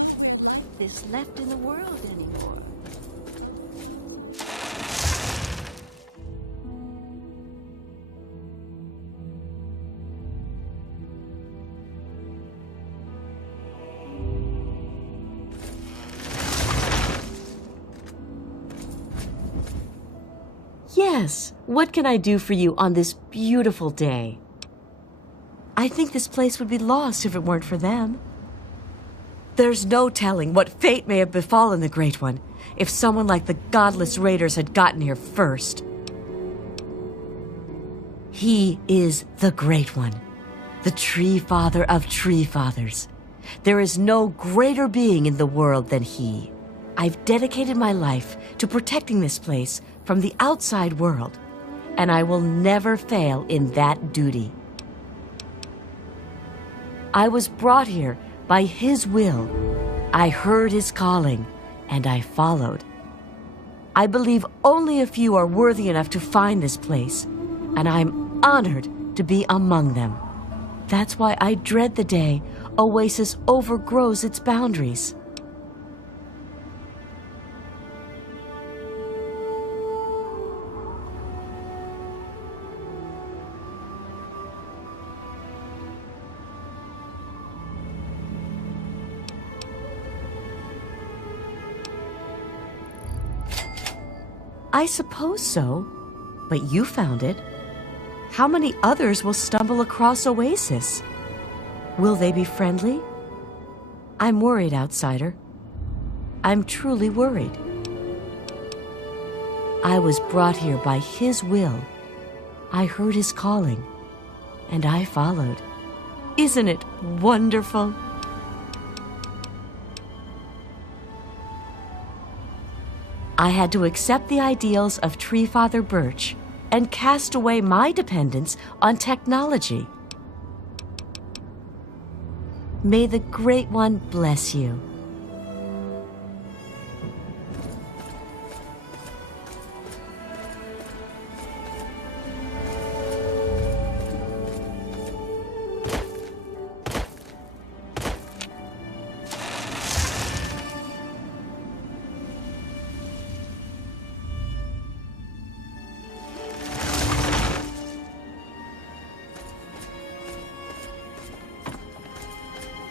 this left in the world anymore. Yes, what can I do for you on this beautiful day? I think this place would be lost if it weren't for them. There's no telling what fate may have befallen the Great One if someone like the godless raiders had gotten here first. He is the Great One, the Tree Father of Tree Fathers. There is no greater being in the world than he. I've dedicated my life to protecting this place from the outside world, and I will never fail in that duty. I was brought here by his will. I heard his calling, and I followed. I believe only a few are worthy enough to find this place, and I'm honored to be among them. That's why I dread the day Oasis overgrows its boundaries. I suppose so, but you found it. How many others will stumble across Oasis? Will they be friendly? I'm worried, outsider. I'm truly worried. I was brought here by his will. I heard his calling, and I followed. Isn't it wonderful? I had to accept the ideals of Tree Father Birch and cast away my dependence on technology. May the Great One bless you.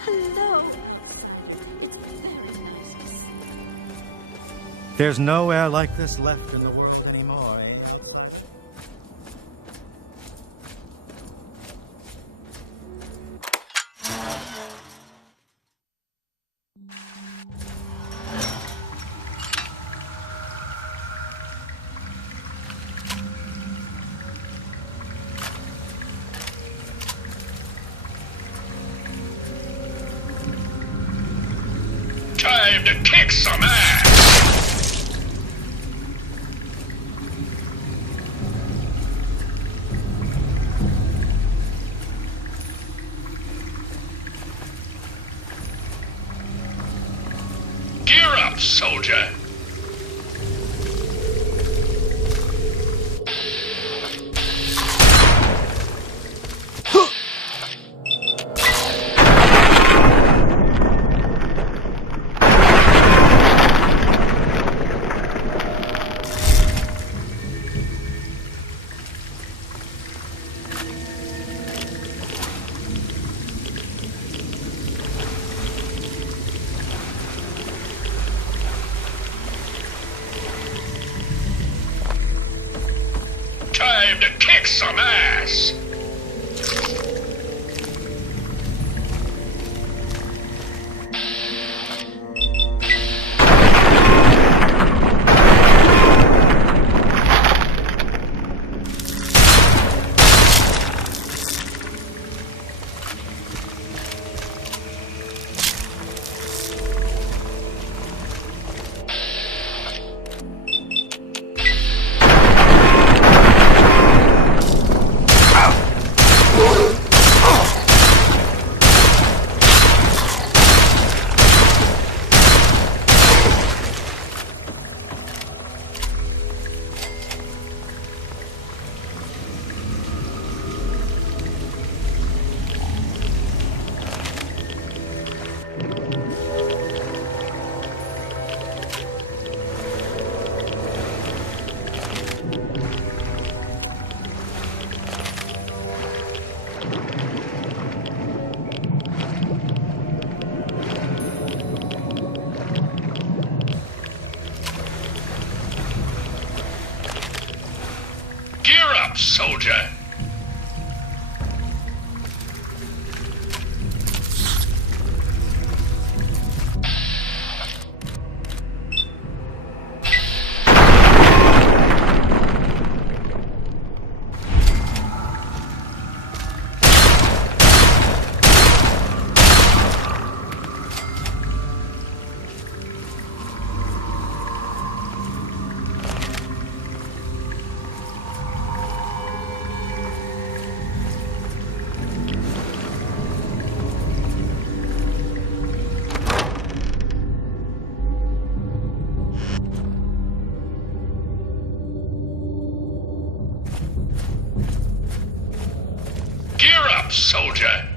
Hello. It's very nice to see you. There's no air like this left in the world anymore, eh? Time to kick some ass! Gear up, soldier! kick some ass! Soldier. Soldier.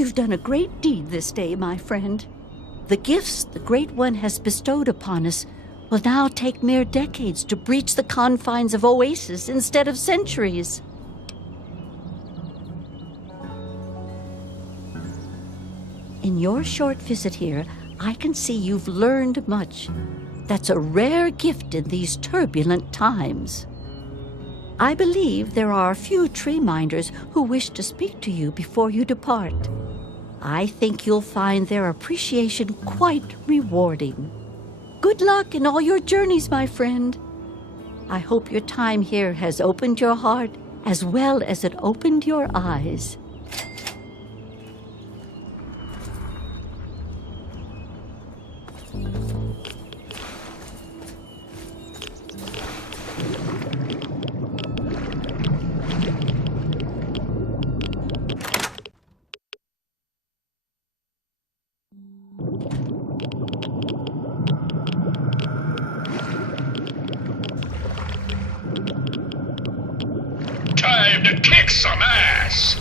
You've done a great deed this day, my friend. The gifts the Great One has bestowed upon us will now take mere decades to breach the confines of Oasis instead of centuries. In your short visit here, I can see you've learned much. That's a rare gift in these turbulent times. I believe there are a few tree minders who wish to speak to you before you depart. I think you'll find their appreciation quite rewarding. Good luck in all your journeys, my friend. I hope your time here has opened your heart as well as it opened your eyes. Time to kick some ass!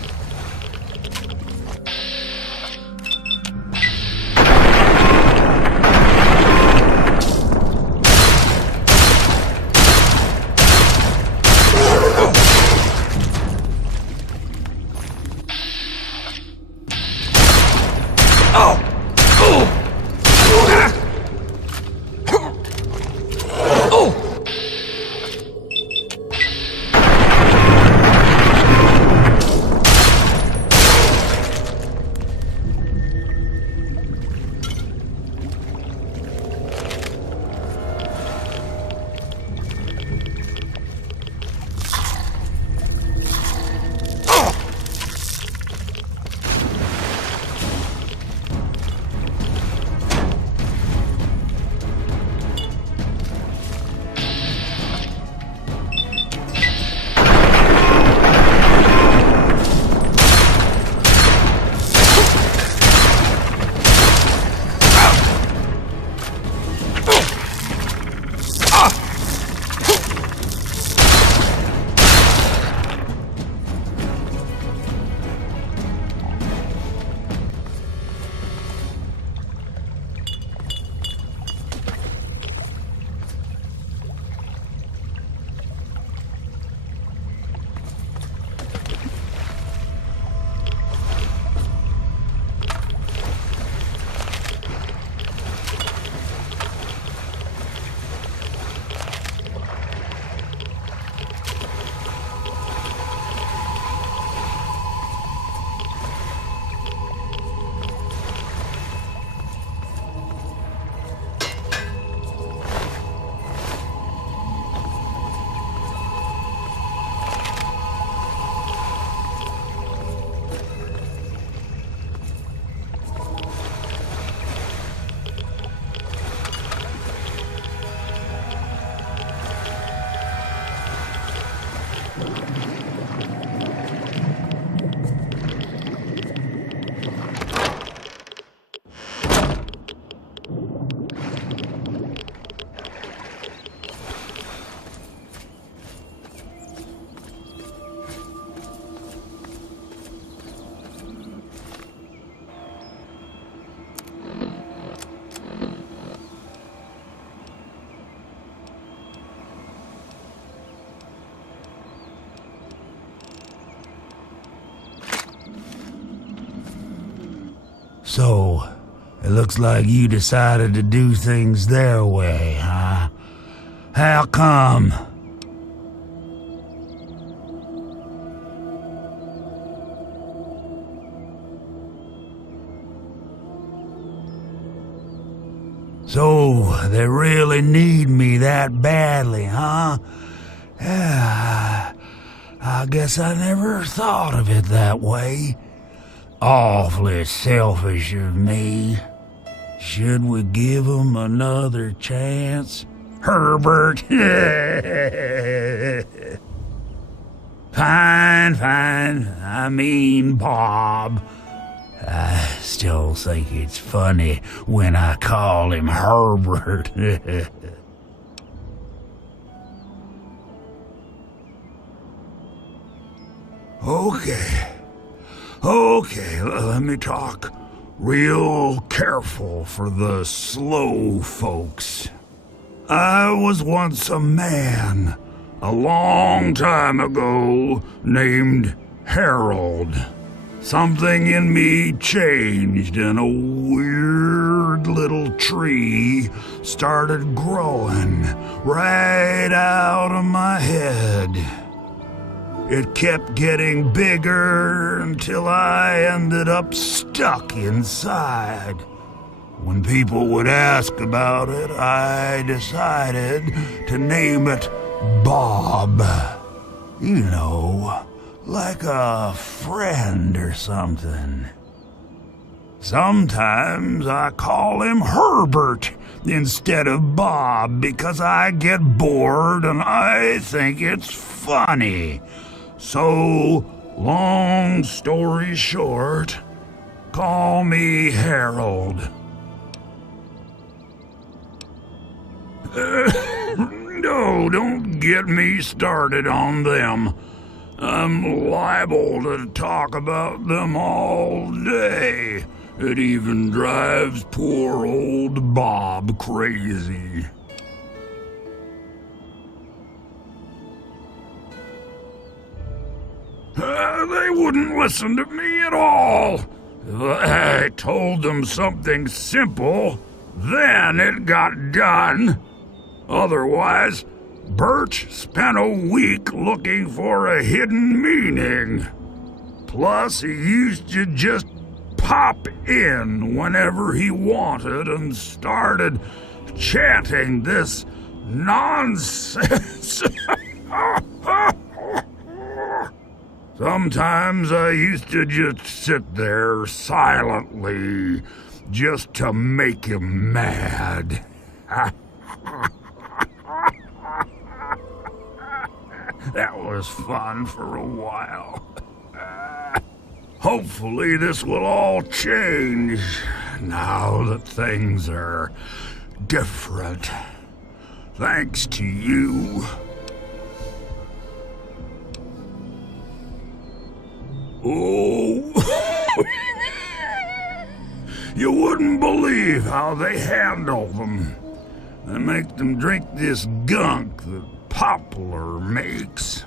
So, it looks like you decided to do things their way, huh? How come? So, they really need me that badly, huh? Yeah, I guess I never thought of it that way. Awfully selfish of me. Should we give him another chance? Herbert? Fine. I mean, Bob. I still think it's funny when I call him Herbert. Okay. Okay, let me talk real careful for the slow folks. I was once a man, a long time ago, named Harold. Something in me changed and a weird little tree started growing right out of my head. It kept getting bigger until I ended up stuck inside. When people would ask about it, I decided to name it Bob. You know, like a friend or something. Sometimes I call him Herbert instead of Bob because I get bored and I think it's funny. So, long story short, call me Harold. No, don't get me started on them. I'm liable to talk about them all day. It even drives poor old Bob crazy. They wouldn't listen to me at all. I told them something simple, then it got done. Otherwise, Birch spent a week looking for a hidden meaning. Plus, he used to just pop in whenever he wanted and started chanting this nonsense. Sometimes I used to just sit there silently just to make him mad. That was fun for a while. Hopefully this will all change now that things are different. Thanks to you. Oh, you wouldn't believe how they handle them. They make them drink this gunk that Poplar makes.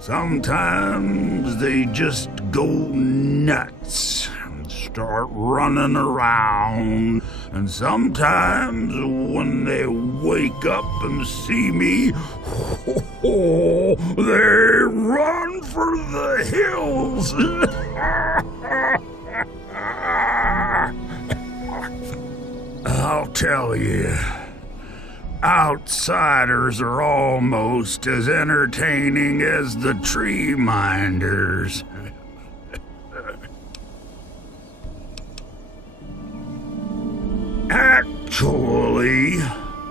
Sometimes they just go nuts and start running around. And sometimes when they wake up and see me, they run for the hills. I'll tell you, outsiders are almost as entertaining as the tree minders. Actually,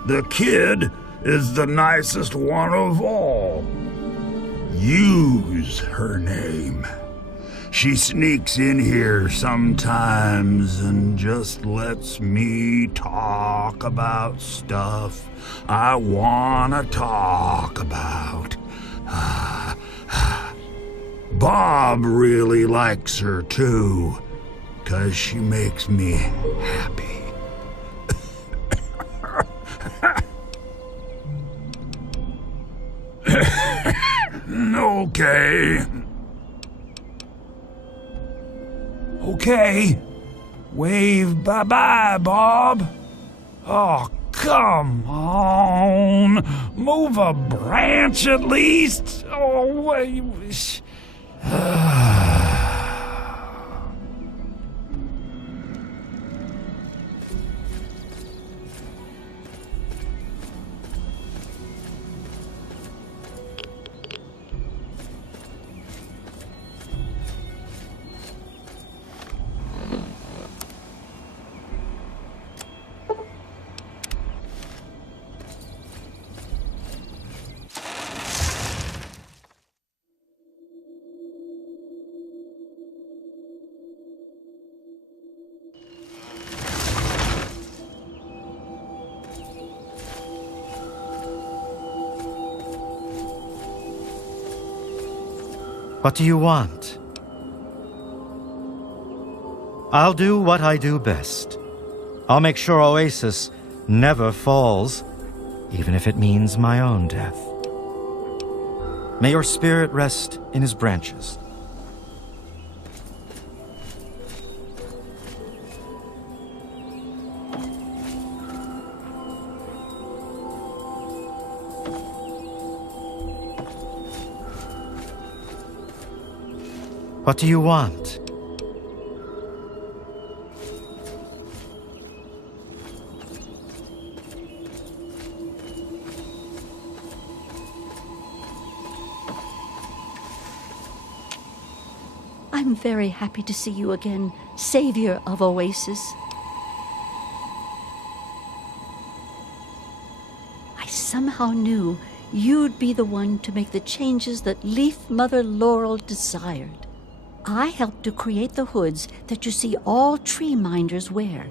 the kid is the nicest one of all. Use her name. She sneaks in here sometimes and just lets me talk about stuff I want to talk about. Bob really likes her too, 'cause she makes me happy. Okay. Okay. Wave bye-bye, Bob. Oh, come on. Move a branch at least. Oh, wait. What do you want? I'll do what I do best. I'll make sure Oasis never falls, even if it means my own death. May your spirit rest in his branches. What do you want? I'm very happy to see you again, savior of Oasis. I somehow knew you'd be the one to make the changes that Leaf Mother Laurel desired. I helped to create the hoods that you see all tree minders wear.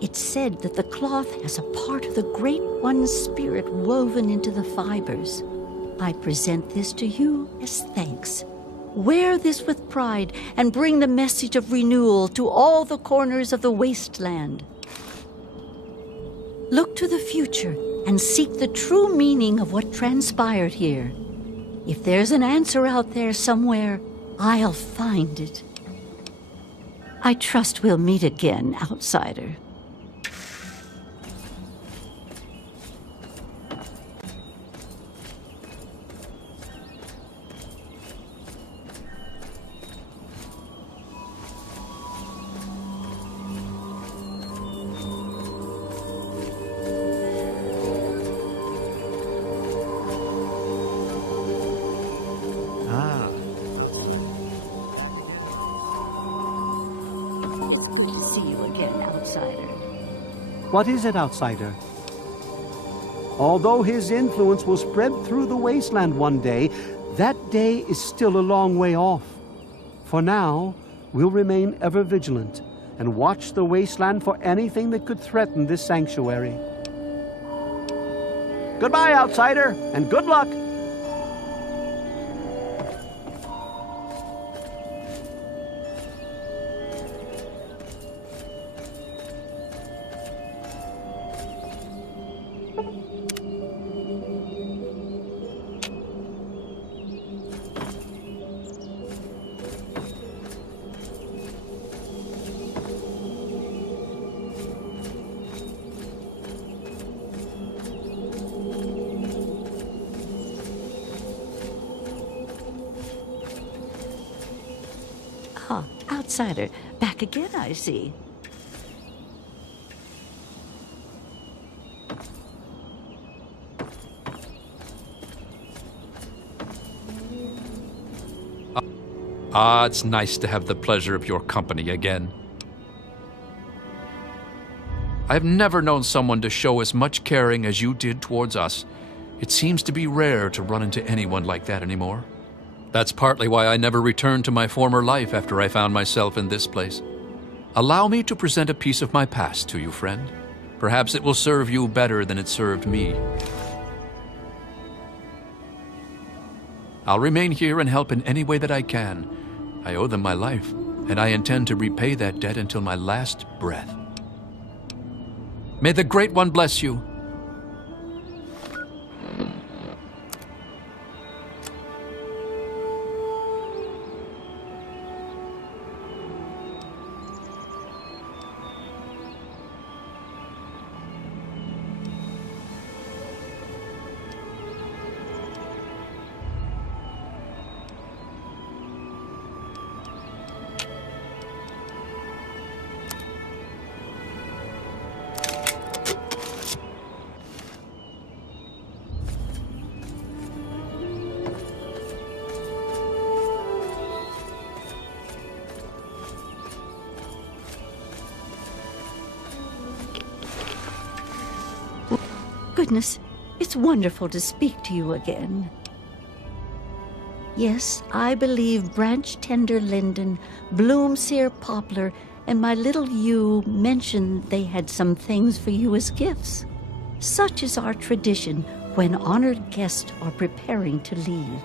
It's said that the cloth has a part of the Great One's spirit woven into the fibers. I present this to you as thanks. Wear this with pride and bring the message of renewal to all the corners of the wasteland. Look to the future and seek the true meaning of what transpired here. If there's an answer out there somewhere, I'll find it. I trust we'll meet again, outsider. What is it, outsider? Although his influence will spread through the wasteland one day, that day is still a long way off. For now, we'll remain ever vigilant and watch the wasteland for anything that could threaten this sanctuary. Goodbye, outsider, and good luck! Outsider, back again, I see. It's nice to have the pleasure of your company again. I've never known someone to show as much caring as you did towards us. It seems to be rare to run into anyone like that anymore. That's partly why I never returned to my former life after I found myself in this place. Allow me to present a piece of my past to you, friend. Perhaps it will serve you better than it served me. I'll remain here and help in any way that I can. I owe them my life, and I intend to repay that debt until my last breath. May the Great One bless you. Goodness, it's wonderful to speak to you again. Yes, I believe Branch Tender Linden, Bloomseer Poplar, and my little Yew mentioned they had some things for you as gifts. Such is our tradition when honored guests are preparing to leave.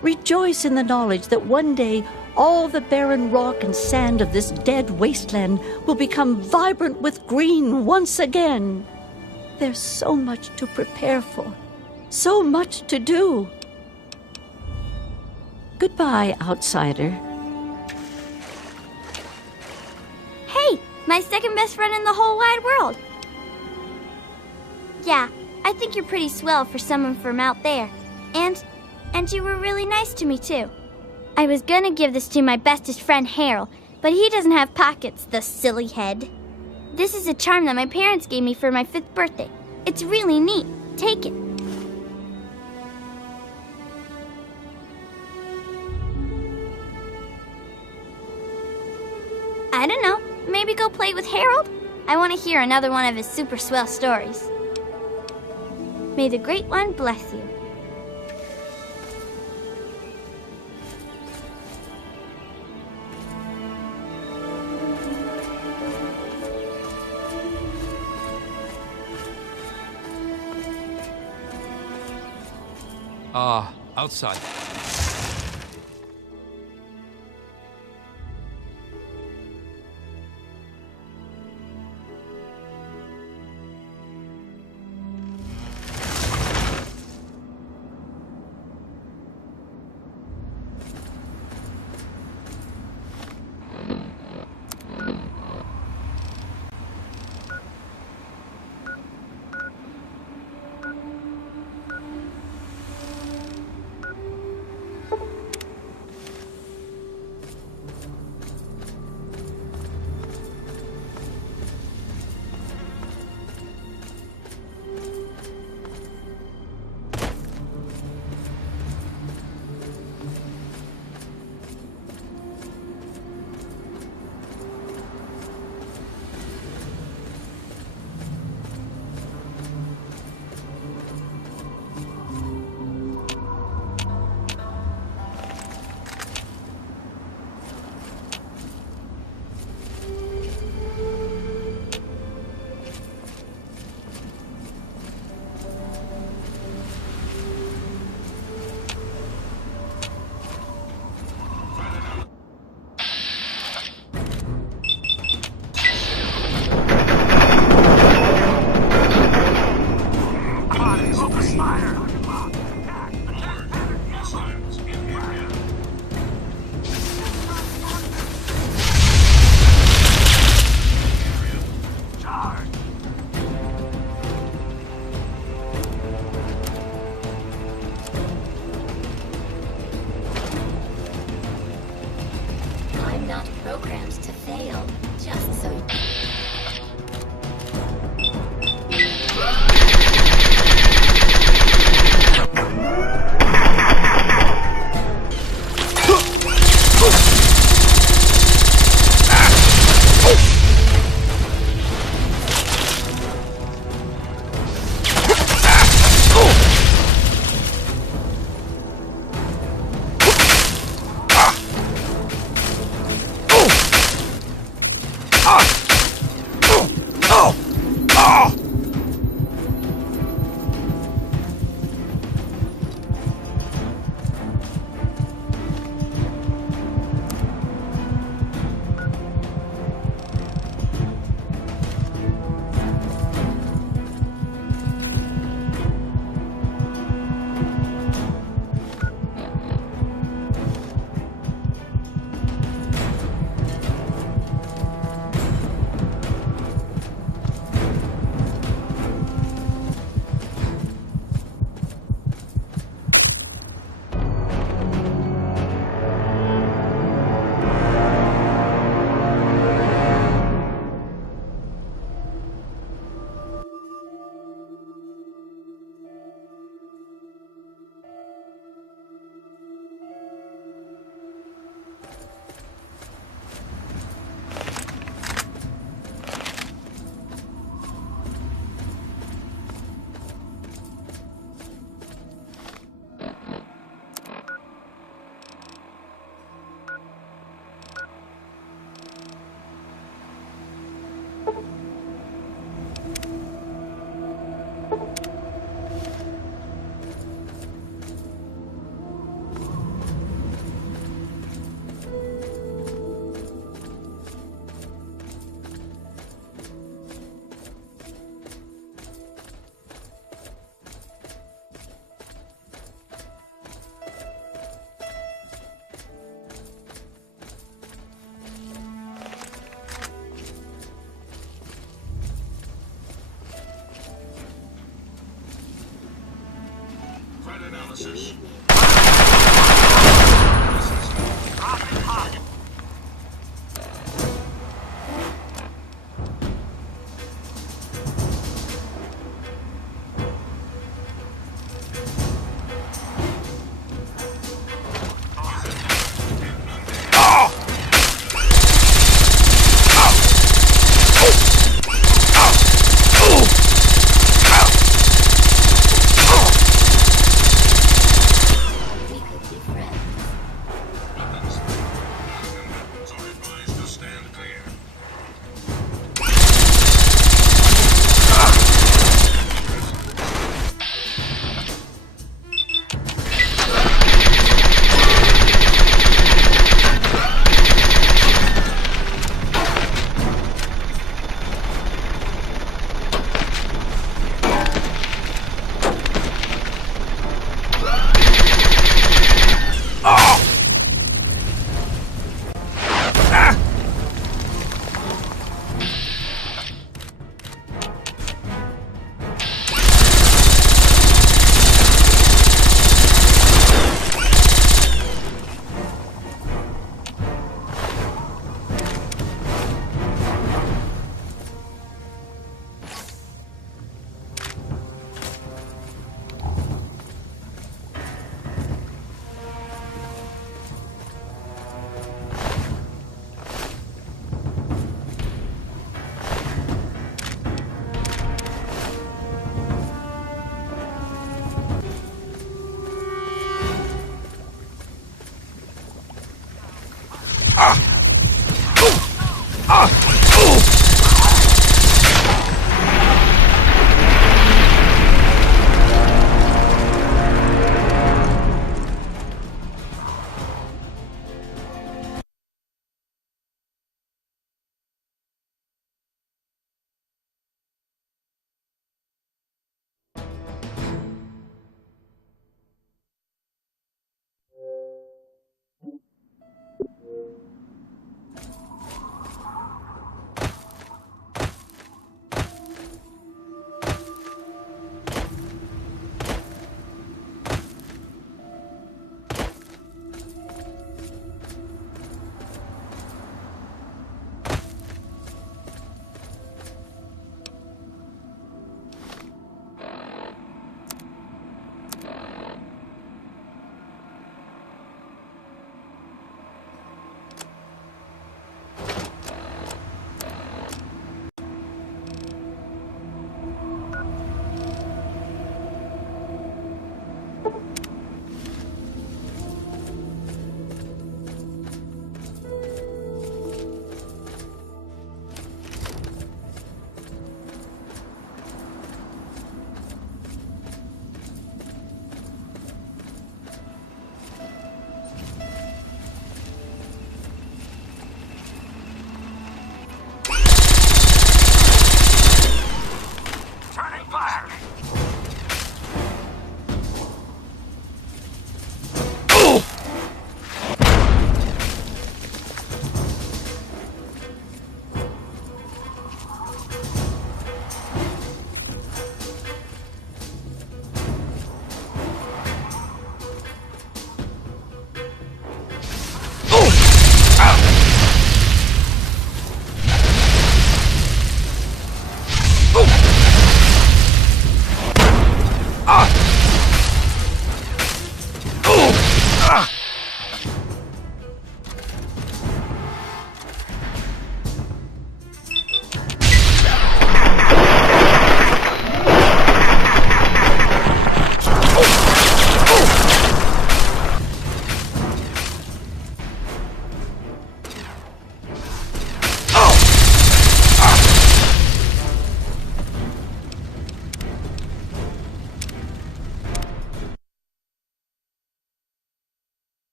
Rejoice in the knowledge that one day All the barren rock and sand of this dead wasteland will become vibrant with green once again. There's so much to prepare for, so much to do. Goodbye, outsider. Hey, my second best friend in the whole wide world. Yeah, I think you're pretty swell for someone from out there. And you were really nice to me, too. I was gonna give this to my bestest friend, Harold, but he doesn't have pockets, the silly head. This is a charm that my parents gave me for my 5th birthday. It's really neat. Take it. I don't know. Maybe go play with Harold? I want to hear another one of his super swell stories. May the Great One bless you. Outside.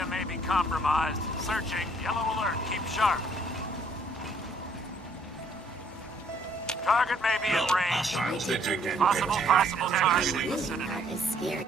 area may be compromised. Searching. Yellow alert. Keep sharp. Target may be in range. Possible targeting. Vicinity.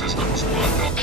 systems locked up.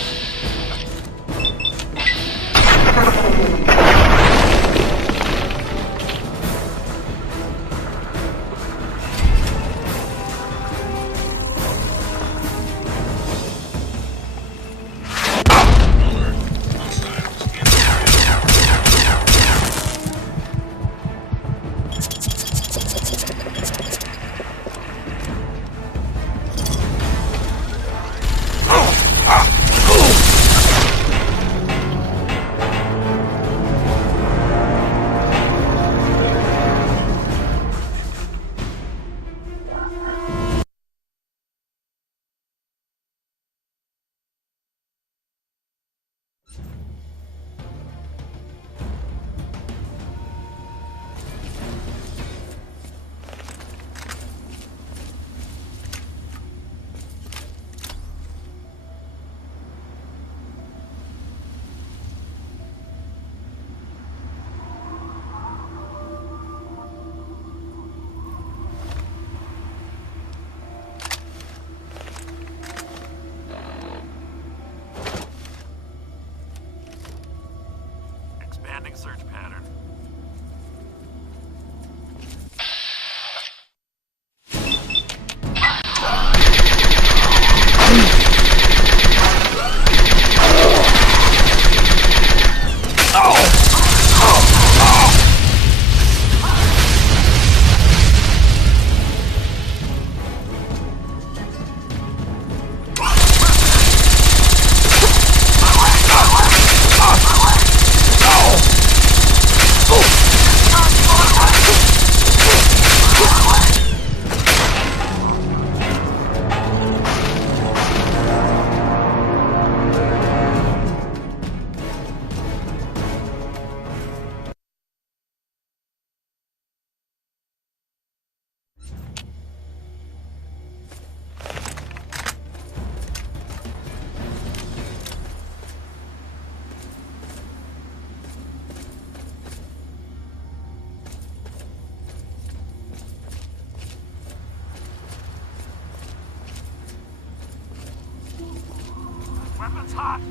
Expanding search pattern. Weapons hot!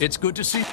It's good to see.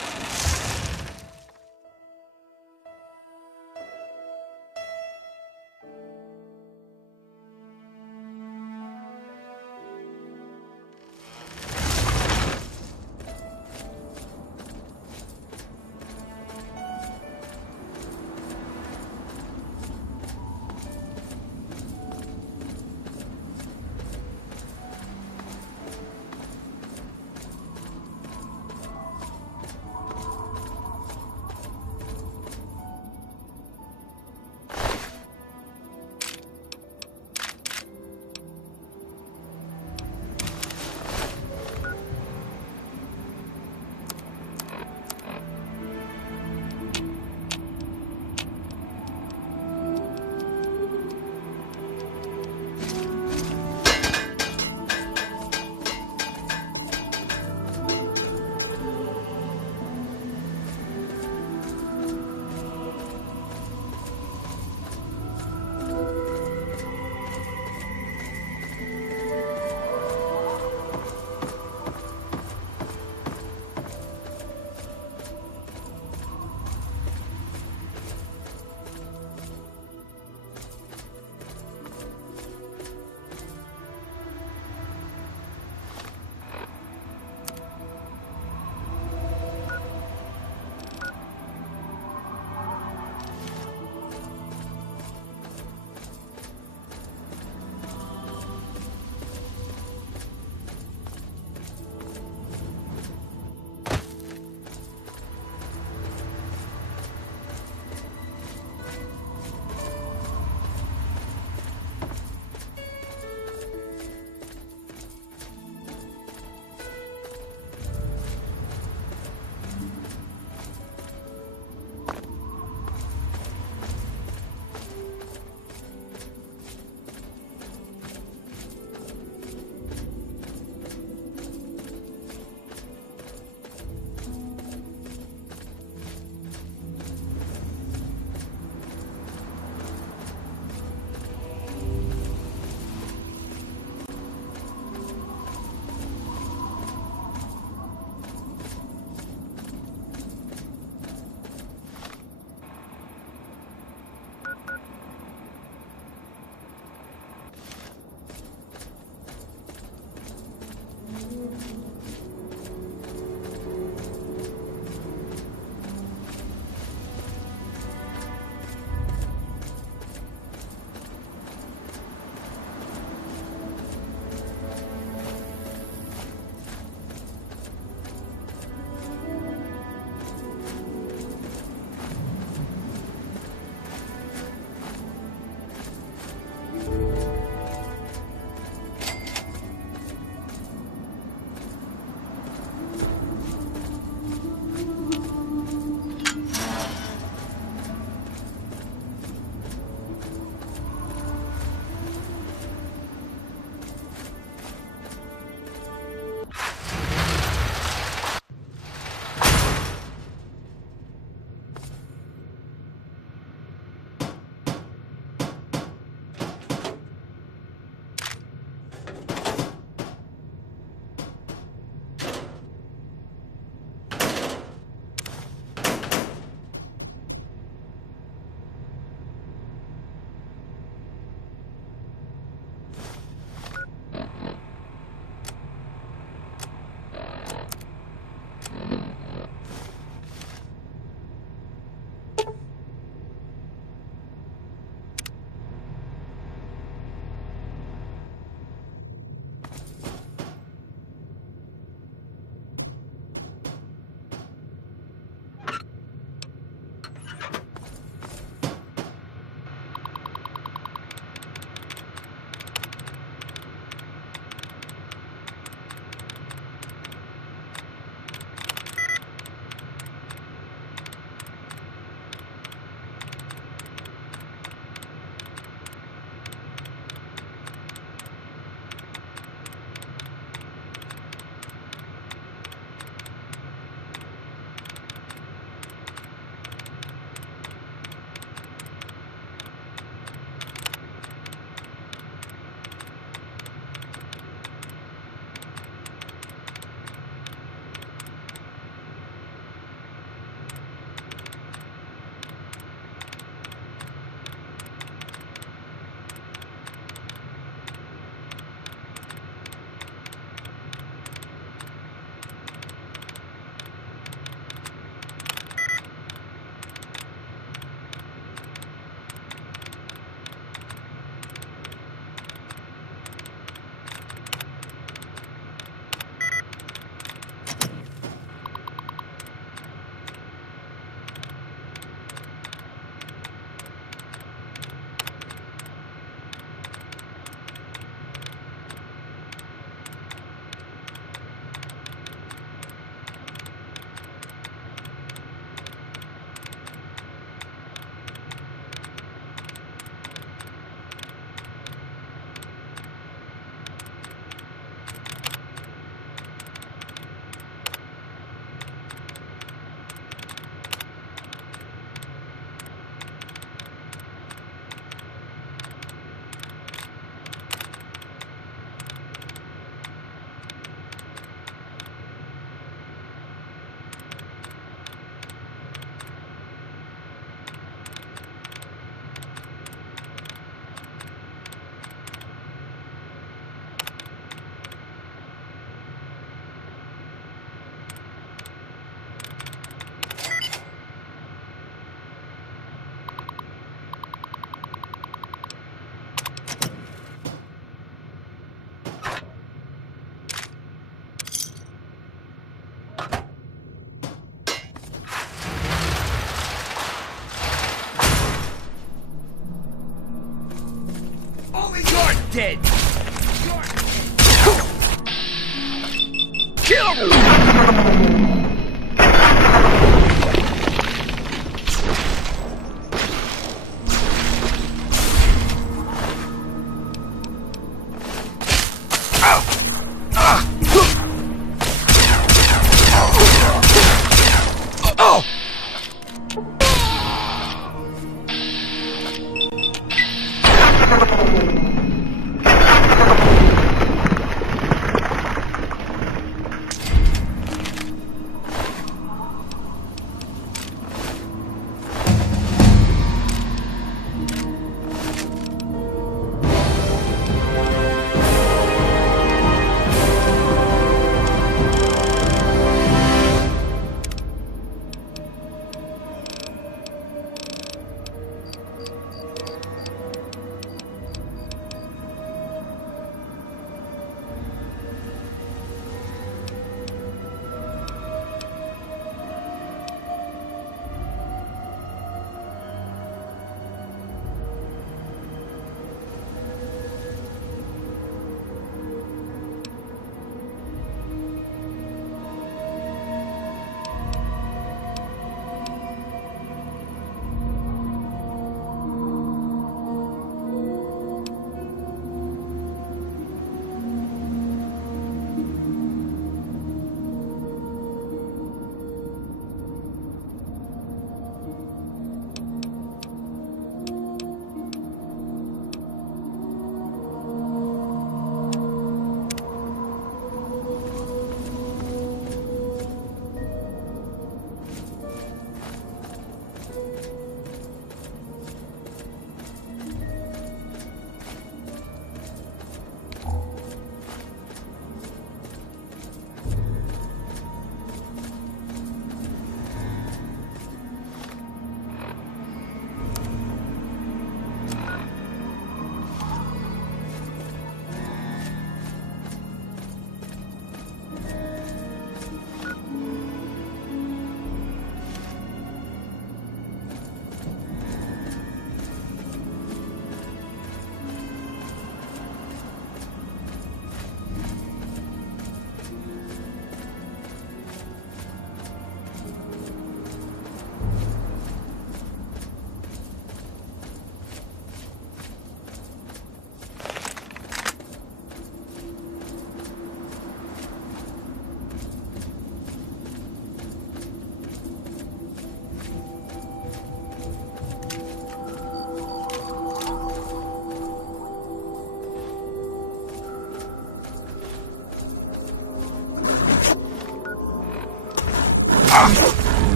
dead.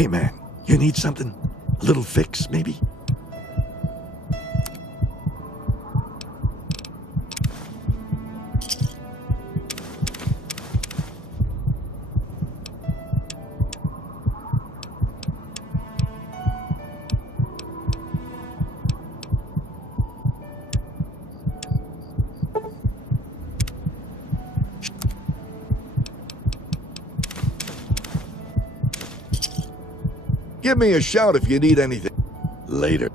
Hey man, you need something? A little fix, maybe? Give me a shout if you need anything. Later.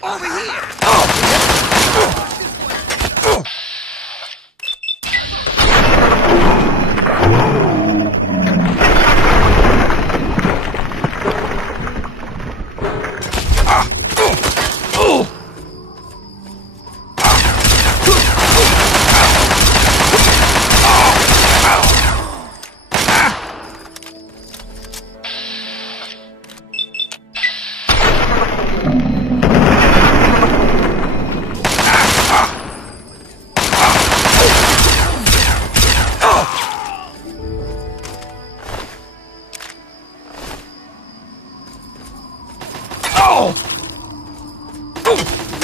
Over here!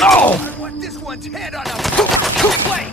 I want this one's head on a plate!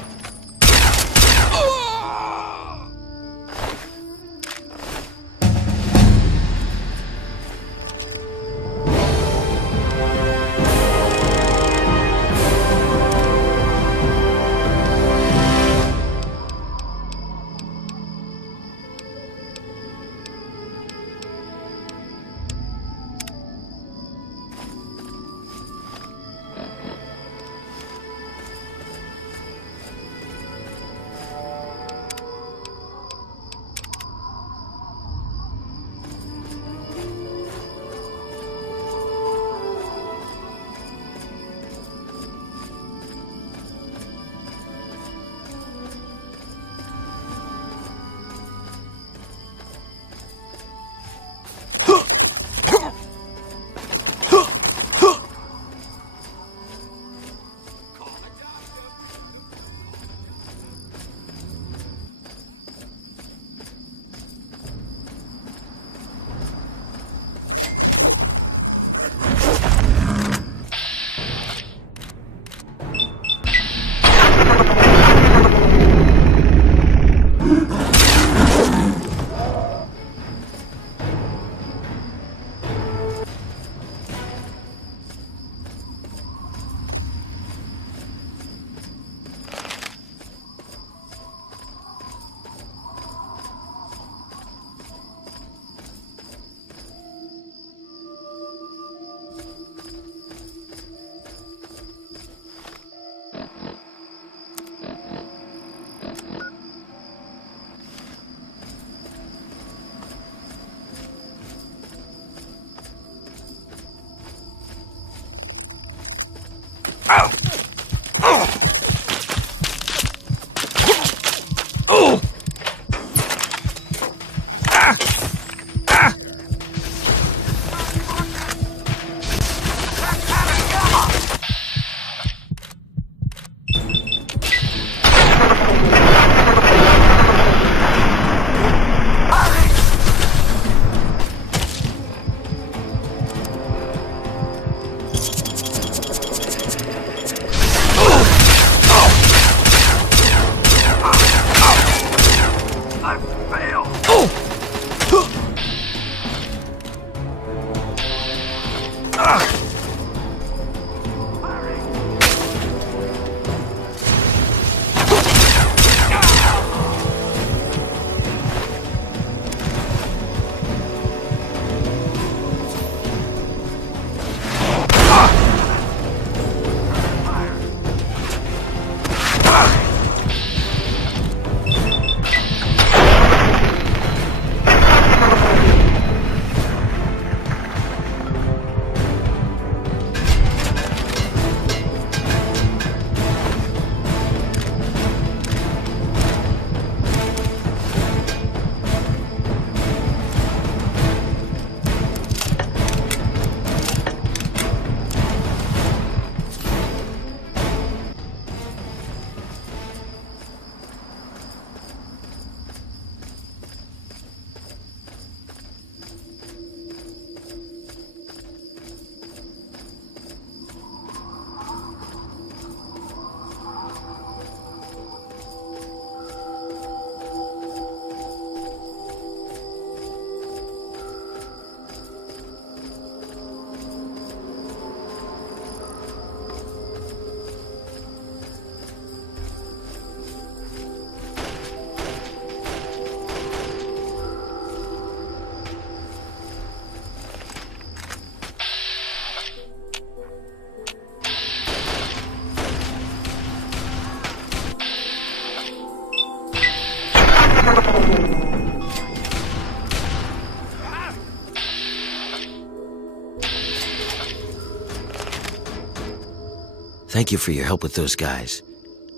Thank you for your help with those guys.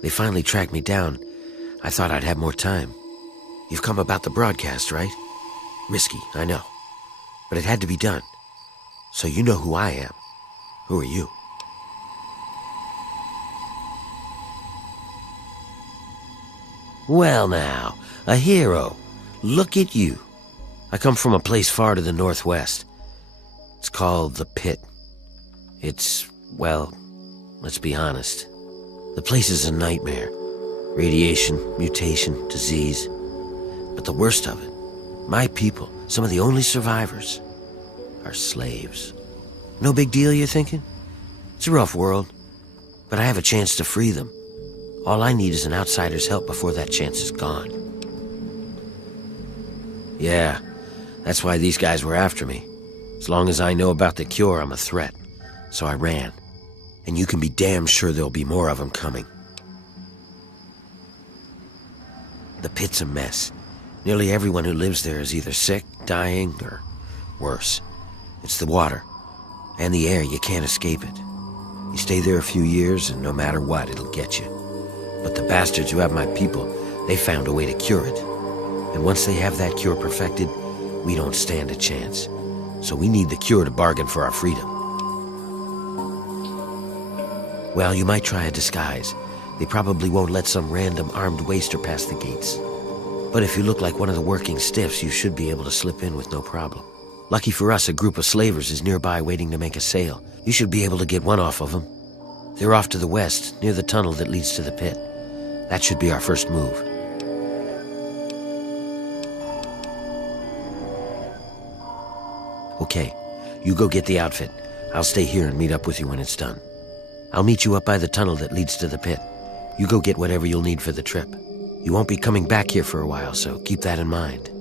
They finally tracked me down. I thought I'd have more time. You've come about the broadcast, right? Risky, I know. But it had to be done. So you know who I am. Who are you? Well now, a hero. Look at you. I come from a place far to the northwest. It's called the Pit. It's, well, let's be honest. The place is a nightmare. Radiation, mutation, disease. But the worst of it, my people, some of the only survivors, are slaves. No big deal, you're thinking? It's a rough world, but I have a chance to free them. All I need is an outsider's help before that chance is gone. Yeah, that's why these guys were after me. As long as I know about the cure, I'm a threat. So I ran. And you can be damn sure there'll be more of them coming. The Pit's a mess. Nearly everyone who lives there is either sick, dying, or worse. It's the water. And the air, you can't escape it. You stay there a few years, and no matter what, it'll get you. But the bastards who have my people, they found a way to cure it. And once they have that cure perfected, we don't stand a chance. So we need the cure to bargain for our freedom. Well, you might try a disguise. They probably won't let some random armed waster pass the gates. But if you look like one of the working stiffs, you should be able to slip in with no problem. Lucky for us, a group of slavers is nearby waiting to make a sale. You should be able to get one off of them. They're off to the west, near the tunnel that leads to the Pit. That should be our first move. Okay, you go get the outfit. I'll stay here and meet up with you when it's done. I'll meet you up by the tunnel that leads to the Pit. You go get whatever you'll need for the trip. You won't be coming back here for a while, so keep that in mind.